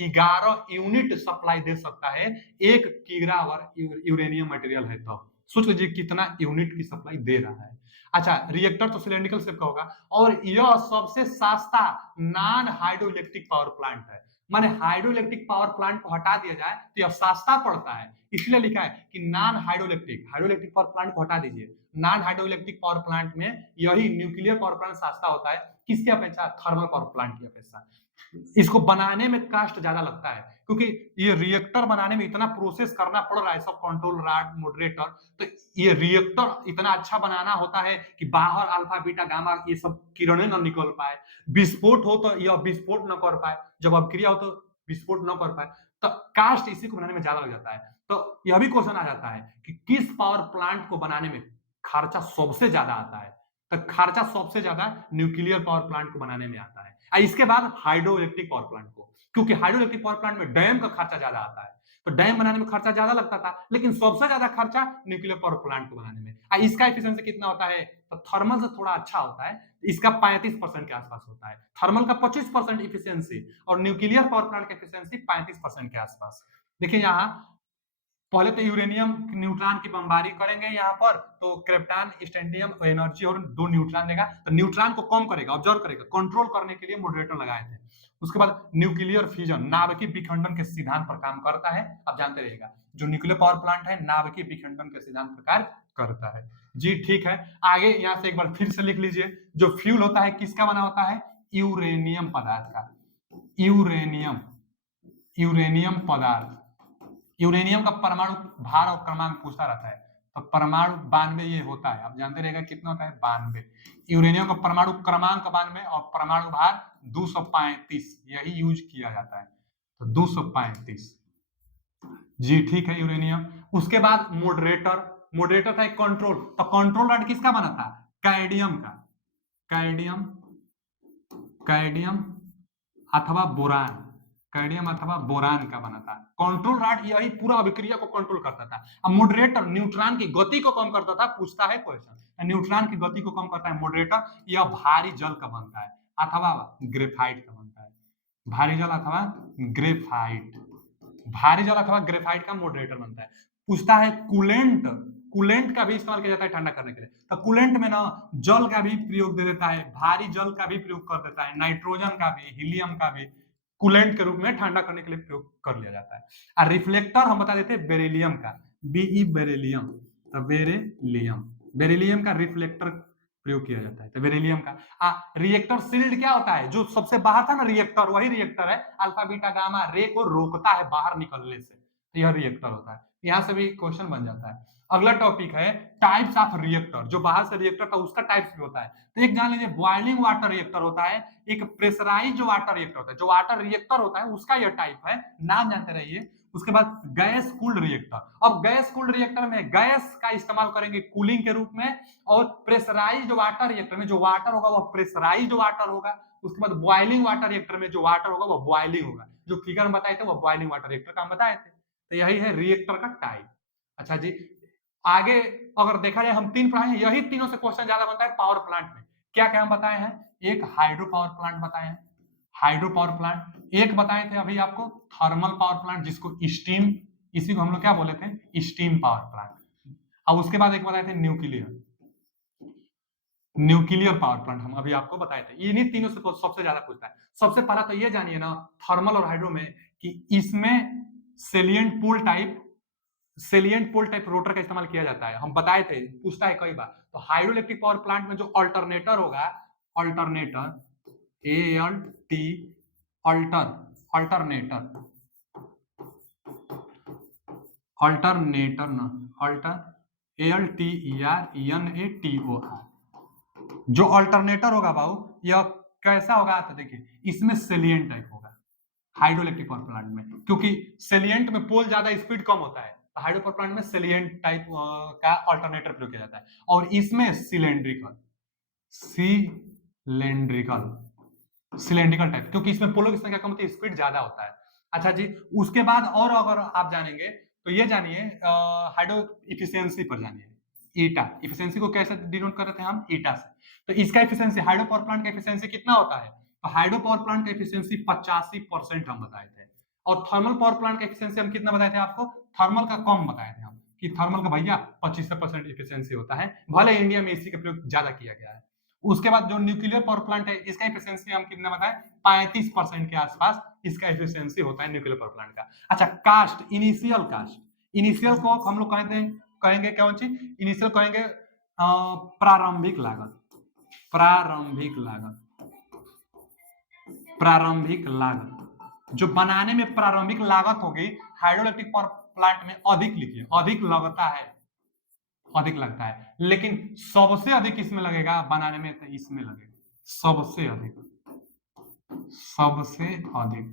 11 यूनिट सप्लाई दे सकता है 1 किग्रा अगर यूरेनियम मटेरियल है, तो सोच लीजिए कितना यूनिट की सप्लाई दे रहा है। अच्छा, रिएक्टर तो सिलेंड्रिकल शेप का होगा, और यह सबसे सस्ता non hydro electric power plant है। माने हाइड्रो इलेक्ट्रिक पावर प्लांट को हटा दिया जाए तो यह सस्ता पड़ता है, इसलिए लिखा है कि non hydro electric power plant को हटा दीजिए, non hydro electric power plant में यही न्यूक्लियर पावर प्लांट सस्ता होता है, किसकी अपेक्षा, थर्मल पावर प्लांट की अपेक्षा। इसको बनाने में कास्ट ज्यादा लगता है, क्योंकि ये रिएक्टर बनाने में इतना प्रोसेस करना पड़ रहा है, सब कंट्रोल रॉड मॉडरेटर, तो ये रिएक्टर इतना अच्छा बनाना होता है कि बाहर अल्फा बीटा गामा ये सब किरणें न निकल पाए, विस्फोट हो तो यह विस्फोट न कर पाए, जब अभिक्रिया हो तो विस्फोट न कर पाए, तो कास्ट इसी को बनाने में ज्यादा लग जाता है। तो यह भी क्वेश्चन आ जाता है कि किस पावर प्लांट को बनाने में खर्चा सबसे ज्यादा आता है, तो खर्चा सबसे ज्यादा न्यूक्लियर पावर प्लांट को बनाने में आता है, और इसके बाद हाइड्रो इलेक्ट्रिक पावर प्लांट को, क्योंकि हाइड्रो इलेक्ट्रिक पावर प्लांट में डैम का खर्चा ज्यादा आता है, तो डैम बनाने में खर्चा ज्यादा लगता था, लेकिन सबसे ज्यादा खर्चा न्यूक्लियर पावर प्लांट को बनाने में। और इसका एफिशिएंसी कितना होता है, तो थर्मल से थोड़ा अच्छा होता है, इसका 35% के आसपास होता है, थर्मल का 25% इफिशियंसी और न्यूक्लियर पावर प्लांट का इफिशियंसी 35% के आसपास। देखिए यहाँ पहले तो यूरेनियम न्यूट्रॉन की बमबारी करेंगे यहाँ पर, तो क्रिप्टॉन स्टैंडियम एनर्जी और 2 न्यूट्रॉन देगा, तो न्यूट्रॉन को कम करेगा, ऑब्जर्व करेगा, कंट्रोल करने के लिए मॉडरेटर लगाए थे। उसके बाद न्यूक्लियर फ्यूजन नाभिकीय विखंडन के सिद्धांत पर काम करता है, आप जानते रहिएगा, जो न्यूक्लियर पावर प्लांट है नाभिकीय विखंडन के सिद्धांत पर कार्य करता है। जी ठीक है, आगे यहाँ से एक बार फिर से लिख लीजिए, जो फ्यूल होता है किसका बना होता है, यूरेनियम पदार्थ का, यूरेनियम, यूरेनियम पदार्थ, यूरेनियम का परमाणु भार और क्रमांक पूछता रहता है, तो परमाणु 92 ये होता है, आप जानते रहेगा कितना होता है 92, यूरेनियम का परमाणु क्रमांक 92 और परमाणु भार 235, यही यूज किया जाता है, तो 235। जी ठीक है यूरेनियम। उसके बाद मॉडरेटर, मॉडरेटर था एक कंट्रोल, तो कंट्रोल रॉड किसका बना था, कैडियम का, कैडियम, कैडियम अथवा बोरान, कैडियम अथवा बोरान का बना था। कंट्रोल रॉड यही पूरा अभिक्रिया को कंट्रोल करता था। अब मॉडरेटर न्यूट्रॉन की गति को कम करता था, पूछता है क्वेश्चन, न्यूट्रॉन की गति को कम करता है मॉडरेटर, यह भारी जल का बनता है अथवा ग्रेफाइट का बनता है, भारी जल अथवा ग्रेफाइट, भारी जल अथवा ग्रेफाइट का मॉडरेटर बनता है। पूछता है कूलेंट, कूलेंट का भी इस्तेमाल किया जाता है ठंडा करने के लिए, तो कूलेंट में ना जल का भी प्रयोग दे देता है, भारी जल का भी प्रयोग कर देता है, नाइट्रोजन का भी, हीलियम का भी कूलेंट के रूप में ठंडा करने के लिए प्रयोग कर लिया जाता है। और रिफ्लेक्टर हम बता देते हैं बेरिलियम का, बीई बेरिलियम, तो बेरिलियम, बेरिलियम का रिफ्लेक्टर प्रयोग किया जाता है, तो बेरिलियम का। रिएक्टर शील्ड क्या होता है, जो सबसे बाहर था ना रिएक्टर, वही रिएक्टर है, अल्फा बीटा गामा रे को रोकता है बाहर निकलने से, तो यह रिएक्टर होता है। यहां से भी क्वेश्चन बन जाता है। अगला टॉपिक है टाइप्स ऑफ रिएक्टर, जो बाहर से रिएक्टर था उसका टाइप्स भी होता है, तो एक जान लीजिए बॉइलिंग वाटर रिएक्टर होता है, एक प्रेशराइज्ड वाटर रिएक्टर होता है, जो वाटर रिएक्टर होता है उसका यह टाइप है, नाम जानते रहिए। उसके बाद गैस कूल्ड रिएक्टर, अब गैस कूल्ड रिएक्टर में गैस का इस्तेमाल करेंगे कूलिंग के रूप में, और प्रेशराइज्ड वाटर रिएक्टर में जो वाटर होगा वह प्रेशराइज्ड वाटर होगा। उसके बाद बॉइलिंग वाटर रिएक्टर में जो वाटर होगा वह बॉइलिंग होगा, जो फिगर में बताए थे वह बॉइलिंग वाटर रिएक्टर का हम बताए थे। तो यही है रिएक्टर का टाइप। अच्छा जी, आगे अगर देखा जाए हम 3 पढ़ाए हैं, यही तीनों से क्वेश्चन ज्यादा बनता है पावर प्लांट में। क्या क्या हम बताए हैं, एक हाइड्रो पावर प्लांट बताए हैं, हाइड्रो पावर प्लांट, एक बताए थे अभी आपको थर्मल पावर प्लांट जिसको स्टीम, इसी को हम लोग क्या बोले थे स्टीम पावर प्लांट, और उसके बाद एक बताए थे न्यूक्लियर, न्यूक्लियर पावर प्लांट हम अभी आपको बताए थे। इन्हीं तीनों से सबसे ज्यादा पूछता है। सबसे पहला तो ये जानिए ना थर्मल और हाइड्रो में कि इसमें सेलिएंट पूल टाइप, सेलिएंट पोल टाइप रोटर का इस्तेमाल किया जाता है, हम बताए थे, पूछता है कई बार। तो हाइड्रो इलेक्ट्रिक पावर प्लांट में जो अल्टरनेटर होगा, alternator, A L T, alter, alternator, alternator ना, alter, A L T E R N A T O R आर, जो अल्टरनेटर होगा बाबू यह कैसा होगा, तो देखिए इसमें सेलिएंट टाइप होगा हाइड्रो इलेक्ट्रिक पावर प्लांट में, क्योंकि सेलिएंट में पोल ज्यादा स्पीड कम होता है, हाइड्रो पावर प्लांट में सेलिएंट टाइप का अल्टरनेटर प्रयोग किया जाता है, और इसमें सिलेंड्रिकल, सिलेंड्रिकल, सिलेंड्रिकल टाइप, क्योंकि इसमें पोलों की संख्या कम होती है, स्पीड ज्यादा होता है। अच्छा जी, उसके बाद और अगर आप जानेंगे तो ये जानिए हाइड्रो इफिशियंसी पर जानिए, ईटा, इफिशियंसी को कैसे डिनोट कर रहे थे हम, ईटा से। तो इसका इफिशियंसी हाइड्रो पावर प्लांट का इफिशियंसी कितना होता है, तो हाइड्रो पावर प्लांट का इफिशियंसी 85% हम बताए थे, और थर्मल पावर प्लांट का इफिशियंसी हम कितना बताए थे आपको, थर्मल का कम बताए थे हम, कि थर्मल का भैया 25% इफिशियंसी होता है, भले इंडिया में इसी का प्रयोग ज्यादा किया गया है। उसके बाद जो न्यूक्लियर पावर प्लांट है इसका एफिशिएंसी हम कितना बताएं, 35% के आसपास इसका एफिशिएंसी होता है न्यूक्लियर पावर प्लांट का। अच्छा, कास्ट, इनिशियल कास्ट, इनिशियल को हम लोग कहेंगे कौन सी, इनिशियल कहेंगे प्रारंभिक लागत, प्रारंभिक लागत, प्रारंभिक लागत, जो बनाने में प्रारंभिक लागत होगी हाइड्रोइलेक्ट्रिक पावर प्लांट में अधिक लिखिए, अधिक लगता है, अधिक लगता है, लेकिन सबसे अधिक किसमें लगेगा बनाने में, तो इसमें लगेगा सबसे अधिक, सबसे अधिक,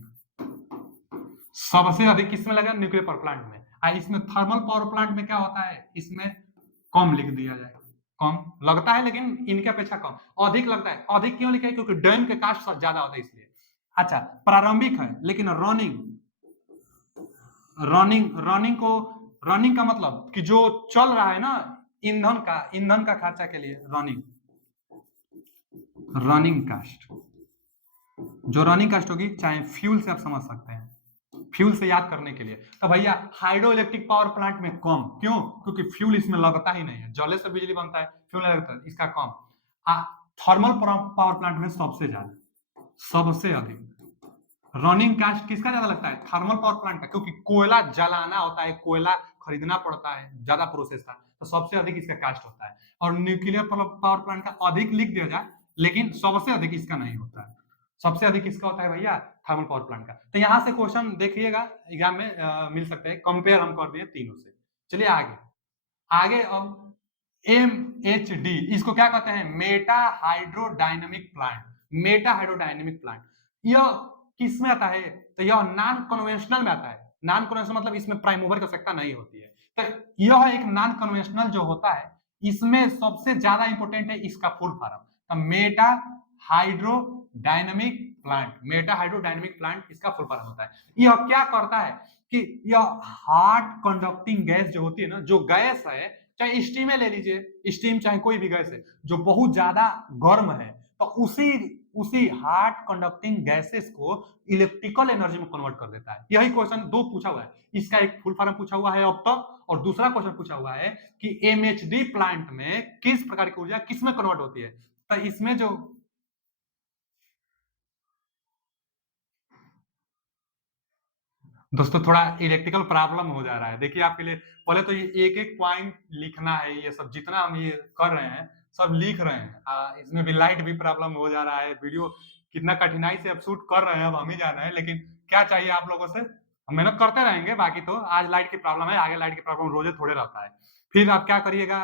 सबसे अधिक किसमें लगेगा, न्यूक्लियर पावर प्लांट में। इसमें थर्मल पावर प्लांट में क्या होता है, इसमें कम लिख दिया जाए, कम लगता है लेकिन इनके अपेक्षा कम, अधिक लगता है, अधिक क्यों लिखा है, क्योंकि डैम के कास्ट ज्यादा होता है इसलिए। अच्छा, प्रारंभिक है लेकिन रनिंग, रनिंग को, रनिंग का मतलब कि जो चल रहा है ना, ईंधन का खर्चा के लिए रनिंग, रनिंग कास्ट, जो रनिंग कास्ट होगी, चाहे फ्यूल से आप समझ सकते हैं, फ्यूल से याद करने के लिए, तो भैया हाइड्रो इलेक्ट्रिक पावर प्लांट में कम, क्यों, क्योंकि फ्यूल इसमें लगता ही नहीं है, जले से बिजली बनता है, फ्यूल नहीं लगता, इसका कम। थर्मल पावर प्लांट में सबसे ज्यादा, सबसे अधिक रनिंग कास्ट किसका ज्यादा लगता है, थर्मल पावर प्लांट का, क्योंकि कोयला जलाना होता है, कोयला खरीदना पड़ता है, ज्यादा प्रोसेस का, तो सबसे अधिक इसका कास्ट होता है। और न्यूक्लियर पावर प्लांट का अधिक लिख दिया जाए, लेकिन सबसे अधिक इसका नहीं होता है, सबसे अधिक किसका होता है भैया, थर्मल पावर प्लांट का। तो यहां से क्वेश्चन देखिएगा एग्जाम में मिल सकते हैं, कंपेयर हम कर दिए तीनों से। चलिए आगे, आगे अब MHD, इसको क्या कहते हैं, Meta hydrodynamic plant, Meta hydrodynamic plant, यह किस में आता है, तो यह नॉन कन्वेंशनल में आता है। नॉन कन्वेंशनल मतलब इसमें प्राइम मूवर की आवश्यकता नहीं होती है, तो यह एक नॉन कन्वेंशनल जो होता है, इसमें सबसे ज्यादा इंपॉर्टेंट है इसका फुल फॉर्म, तो Meta hydrodynamic plant, Meta hydrodynamic plant इसका फुल फॉर्म होता है। यह क्या करता है कि यह हार्ड कंडक्टिंग गैस जो होती है ना, जो गैस है, चाहे स्टीम ले लीजिए, स्टीम चाहे कोई भी गैस है जो बहुत ज्यादा गर्म है, तो उसी उसी हार्ड कंडक्टिंग गैसेस को इलेक्ट्रिकल एनर्जी में कन्वर्ट कर देता है। यही क्वेश्चन दो पूछा हुआ है, इसका एक फुल फॉर्म पूछा हुआ है अब तक, और दूसरा क्वेश्चन पूछा हुआ है कि एमएचडी प्लांट में किस प्रकार की ऊर्जा किसमें कन्वर्ट होती है, तो इसमें जो दोस्तों थोड़ा इलेक्ट्रिकल प्रॉब्लम हो जा रहा है, देखिए आपके लिए पहले तो ये एक एक पॉइंट लिखना है, ये सब जितना हम ये कर रहे हैं सब लिख रहे हैं, इसमें भी लाइट भी प्रॉब्लम हो जा रहा है, वीडियो कितना कठिनाई से अब शूट कर रहे हैं अब हम ही जाना है, लेकिन क्या चाहिए आप लोगों से, हम मेहनत करते रहेंगे, बाकी तो आज लाइट की प्रॉब्लम है, आगे लाइट की प्रॉब्लम रोजे थोड़े रहता है। फिर आप क्या करिएगा,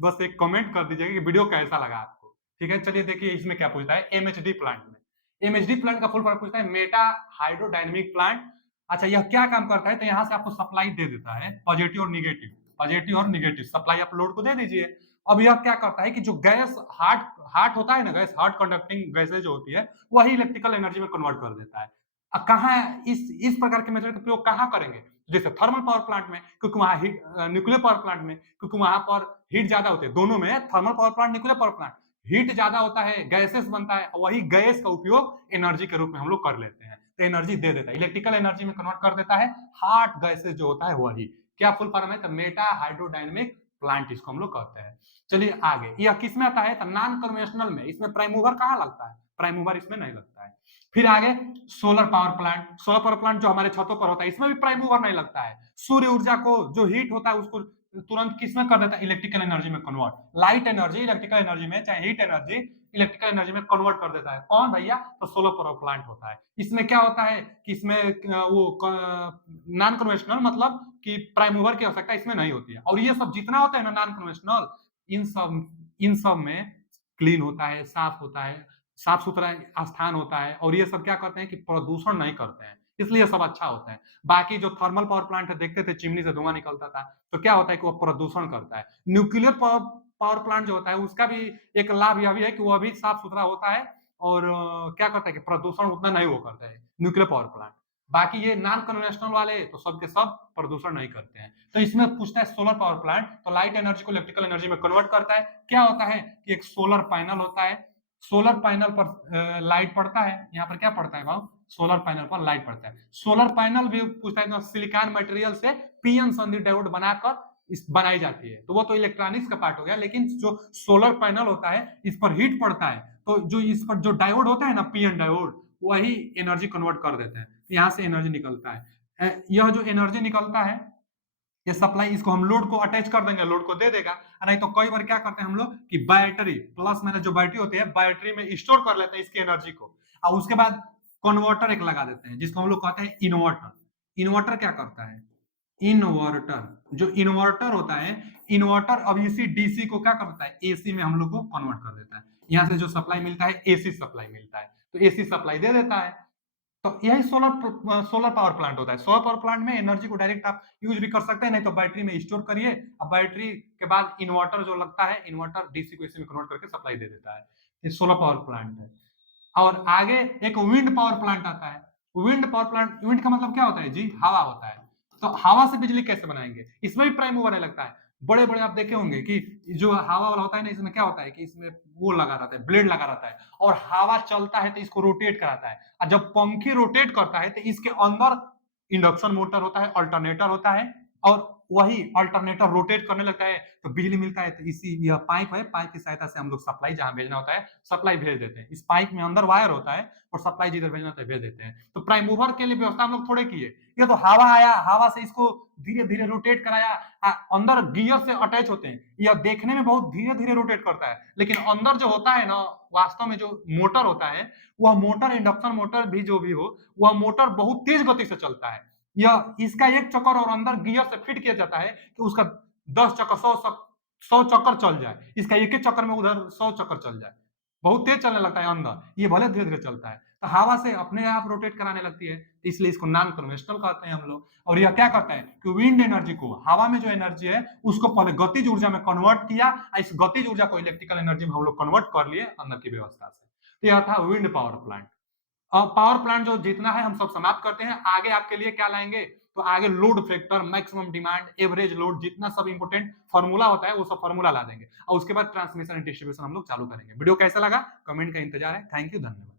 बस एक कमेंट कर दीजिएगा कि वीडियो कैसा लगा आपको, ठीक है। चलिए देखिए इसमें क्या पूछता है, एमएचडी प्लांट में, एमएचडी प्लांट का फुल फॉर्म पूछता है मेटा हाइड्रोडायनेमिक प्लांट। अच्छा, यह क्या काम करता है, तो यहां से आपको सप्लाई दे देता है, पॉजिटिव और निगेटिव, पॉजिटिव और निगेटिव सप्लाई आप लोड को दे दीजिए। अब यह क्या करता है कि जो गैस हार्ड हार्ड होता है ना, गैस हार्ड कंडक्टिंग गैसेज जो होती है, वही इलेक्ट्रिकल एनर्जी में कन्वर्ट कर देता है। अब कहाँ इस प्रकार के मेथड का प्रयोग कहाँ करेंगे, जैसे थर्मल पावर प्लांट में, क्योंकि वहां हीट, न्यूक्लियर पावर प्लांट में क्योंकि वहां पर हीट ज्यादा होती है, दोनों में thermal power plant nuclear power plant heat ज्यादा होता है, गैसेस बनता है, वही गैस का उपयोग एनर्जी के रूप में हम लोग कर लेते हैं, तो एनर्जी दे देता है, इलेक्ट्रिकल एनर्जी में कन्वर्ट कर देता है, हार्ड गैसेस जो होता है वही, क्या फुल फॉर्म है, तो मेटा हाइड्रोडायनेमिक प्लांट इसको हम लोग कहते हैं। चलिए आगे, यह किस में आता है, तो नॉन कन्वेंशनल में, इसमें प्राइम मूवर कहाँ लगता है, प्राइम मूवर इसमें नहीं लगता है। फिर आगे solar power plant, solar power plant जो हमारे छतों पर होता है, इसमें भी प्राइम मूवर नहीं लगता है, सूर्य ऊर्जा को जो हीट होता है उसको तुरंत किसमें कर देता है, इलेक्ट्रिकल एनर्जी में convert, light energy electrical energy में, चाहे हीट एनर्जी इलेक्ट्रिकल एनर्जी में कन्वर्ट कर देता है, कौन भैया, तो सोलर पावर प्लांट होता है। इसमें क्या होता है कि इसमें वो नॉन कन्वेंशनल मतलब कि प्राइम मूवर की आवश्यकता इसमें नहीं होती है, और ये सब जितना होता है ना नॉन कन्वेंशनल, इन सब में क्लीन होता है, साफ होता है, साफ सुथरा स्थान होता है, और ये सब क्या करते हैं कि प्रदूषण नहीं करते हैं, इसलिए सब अच्छा होता है। बाकी जो थर्मल पावर प्लांट देखते थे चिमनी से धुआं निकलता था, तो क्या होता है कि वो प्रदूषण करता है। न्यूक्लियर पावर प्लांट जो होता है उसका भी एक लाभ यह भी है कि वह भी साफ सुथरा होता है, और क्या करता है कि प्रदूषण उतना नहीं वो करता है न्यूक्लियर पावर प्लांट। बाकी ये नॉन कन्वेंशनल वाले तो सबके सब प्रदूषण नहीं करते हैं। तो इसमें पूछता है सोलर पावर प्लांट, तो लाइट एनर्जी को इलेक्ट्रिकल एनर्जी में कन्वर्ट करता है। क्या होता है कि एक सोलर पैनल होता है, सोलर पैनल पर लाइट पड़ता है, यहाँ पर क्या पड़ता है भाव, सोलर पैनल पर लाइट पड़ता है। सोलर पैनल भी पूछता है, सिलिकॉन मटेरियल से पीएन संधि डायोड बनाकर इस बनाई जाती है, तो वो तो इलेक्ट्रॉनिक्स का पार्ट हो गया, लेकिन जो सोलर पैनल होता है इस पर हीट पड़ता है, तो जो इस पर जो डायोड होता है ना, पीएन डायोड, वही एनर्जी कन्वर्ट कर देते हैं, यहाँ से एनर्जी निकलता है। यह जो एनर्जी निकलता है, ये सप्लाई, इसको हम लोड को अटैच कर देंगे, लोड को दे देगा, नहीं तो कई बार क्या करते हैं हम लोग कि बैटरी प्लस माइनस जो बैटरी होती है, बैटरी में स्टोर कर लेते हैं इसकी एनर्जी को, और उसके बाद कन्वर्टर एक लगा देते हैं जिसको हम लोग कहते हैं इन्वर्टर। इन्वर्टर क्या करता है? इन्वर्टर, जो इन्वर्टर होता है, इन्वर्टर अब इसी डीसी को क्या करता है, एसी में हम लोग को कन्वर्ट कर देता है। यहाँ से जो सप्लाई मिलता है एसी सप्लाई मिलता है, तो एसी सप्लाई दे देता है। तो यही सोलर पावर प्लांट होता है। सोलर पावर प्लांट में एनर्जी को डायरेक्ट आप यूज भी कर सकते हैं, नहीं तो बैटरी में स्टोर करिए। अब बैटरी के बाद इन्वर्टर जो लगता है, इन्वर्टर डीसी को एसी में कन्वर्ट करके सप्लाई दे देता है। ये सोलर पावर प्लांट है। और आगे एक विंड पावर प्लांट आता है। विंड पावर प्लांट, विंड का मतलब क्या होता है जी? हवा होता है। तो हवा से बिजली कैसे बनाएंगे? इसमें भी प्राइम मूवर लगता है। बड़े बड़े आप देखे होंगे कि जो हवा वाला होता है ना, इसमें क्या होता है कि इसमें वो लगा रहता है, ब्लेड लगा रहता है, और हवा चलता है तो इसको रोटेट कराता है। और जब पंखी रोटेट करता है तो इसके अंदर इंडक्शन मोटर होता है, अल्टरनेटर होता है, और वही अल्टरनेटर रोटेट करने लगता है तो बिजली मिलता है। तो इसी यह पाइप है, पाइप की सहायता से हम लोग सप्लाई जहां भेजना होता है सप्लाई भेज देते हैं। इस पाइप में अंदर वायर होता है और सप्लाई जिधर भेजना होता है भेज देते हैं। तो प्राइम मूवर के लिए व्यवस्था हम लोग थोड़े किए, ये तो हवा आया, हवा से इसको धीरे धीरे रोटेट कराया। अंदर गियर से अटैच होते हैं, यह देखने में बहुत धीरे धीरे रोटेट करता है, लेकिन अंदर जो होता है ना, वास्तव में जो मोटर होता है, वह मोटर, इंडक्शन मोटर भी जो भी हो, वह मोटर बहुत तेज गति से चलता है। यह इसका एक चक्कर और अंदर गियर से फिट किया जाता है कि उसका 10 चक्कर 100 चक्कर चल जाए, इसका एक ही चक्कर में उधर 100 चक्कर चल जाए। बहुत तेज चलने लगता है अंदर, ये भले धीरे धीरे चलता है। तो हवा से अपने आप रोटेट कराने लगती है, इसलिए इसको नॉन कन्वेंशनल कहते हैं हम लोग। और यह क्या करता है कि विंड एनर्जी को, हवा में जो एनर्जी है उसको पहले गतिज ऊर्जा में कन्वर्ट किया, इस गतिज ऊर्जा को इलेक्ट्रिकल एनर्जी में हम लोग कन्वर्ट कर लिए अंदर की व्यवस्था से। तो यह था wind power plant. Power plant जो जितना है हम सब समाप्त करते हैं। आगे आपके लिए क्या लाएंगे? तो आगे load factor, maximum demand, average load, जितना सब इंपोर्टेंट फार्मूला होता है वो सब फार्मूला ला देंगे, और उसके बाद ट्रांसमिशन एंड डिस्ट्रीब्यूशन हम लोग चालू करेंगे। वीडियो कैसा लगा कमेंट का इंतजार है। थैंक यू, धन्यवाद।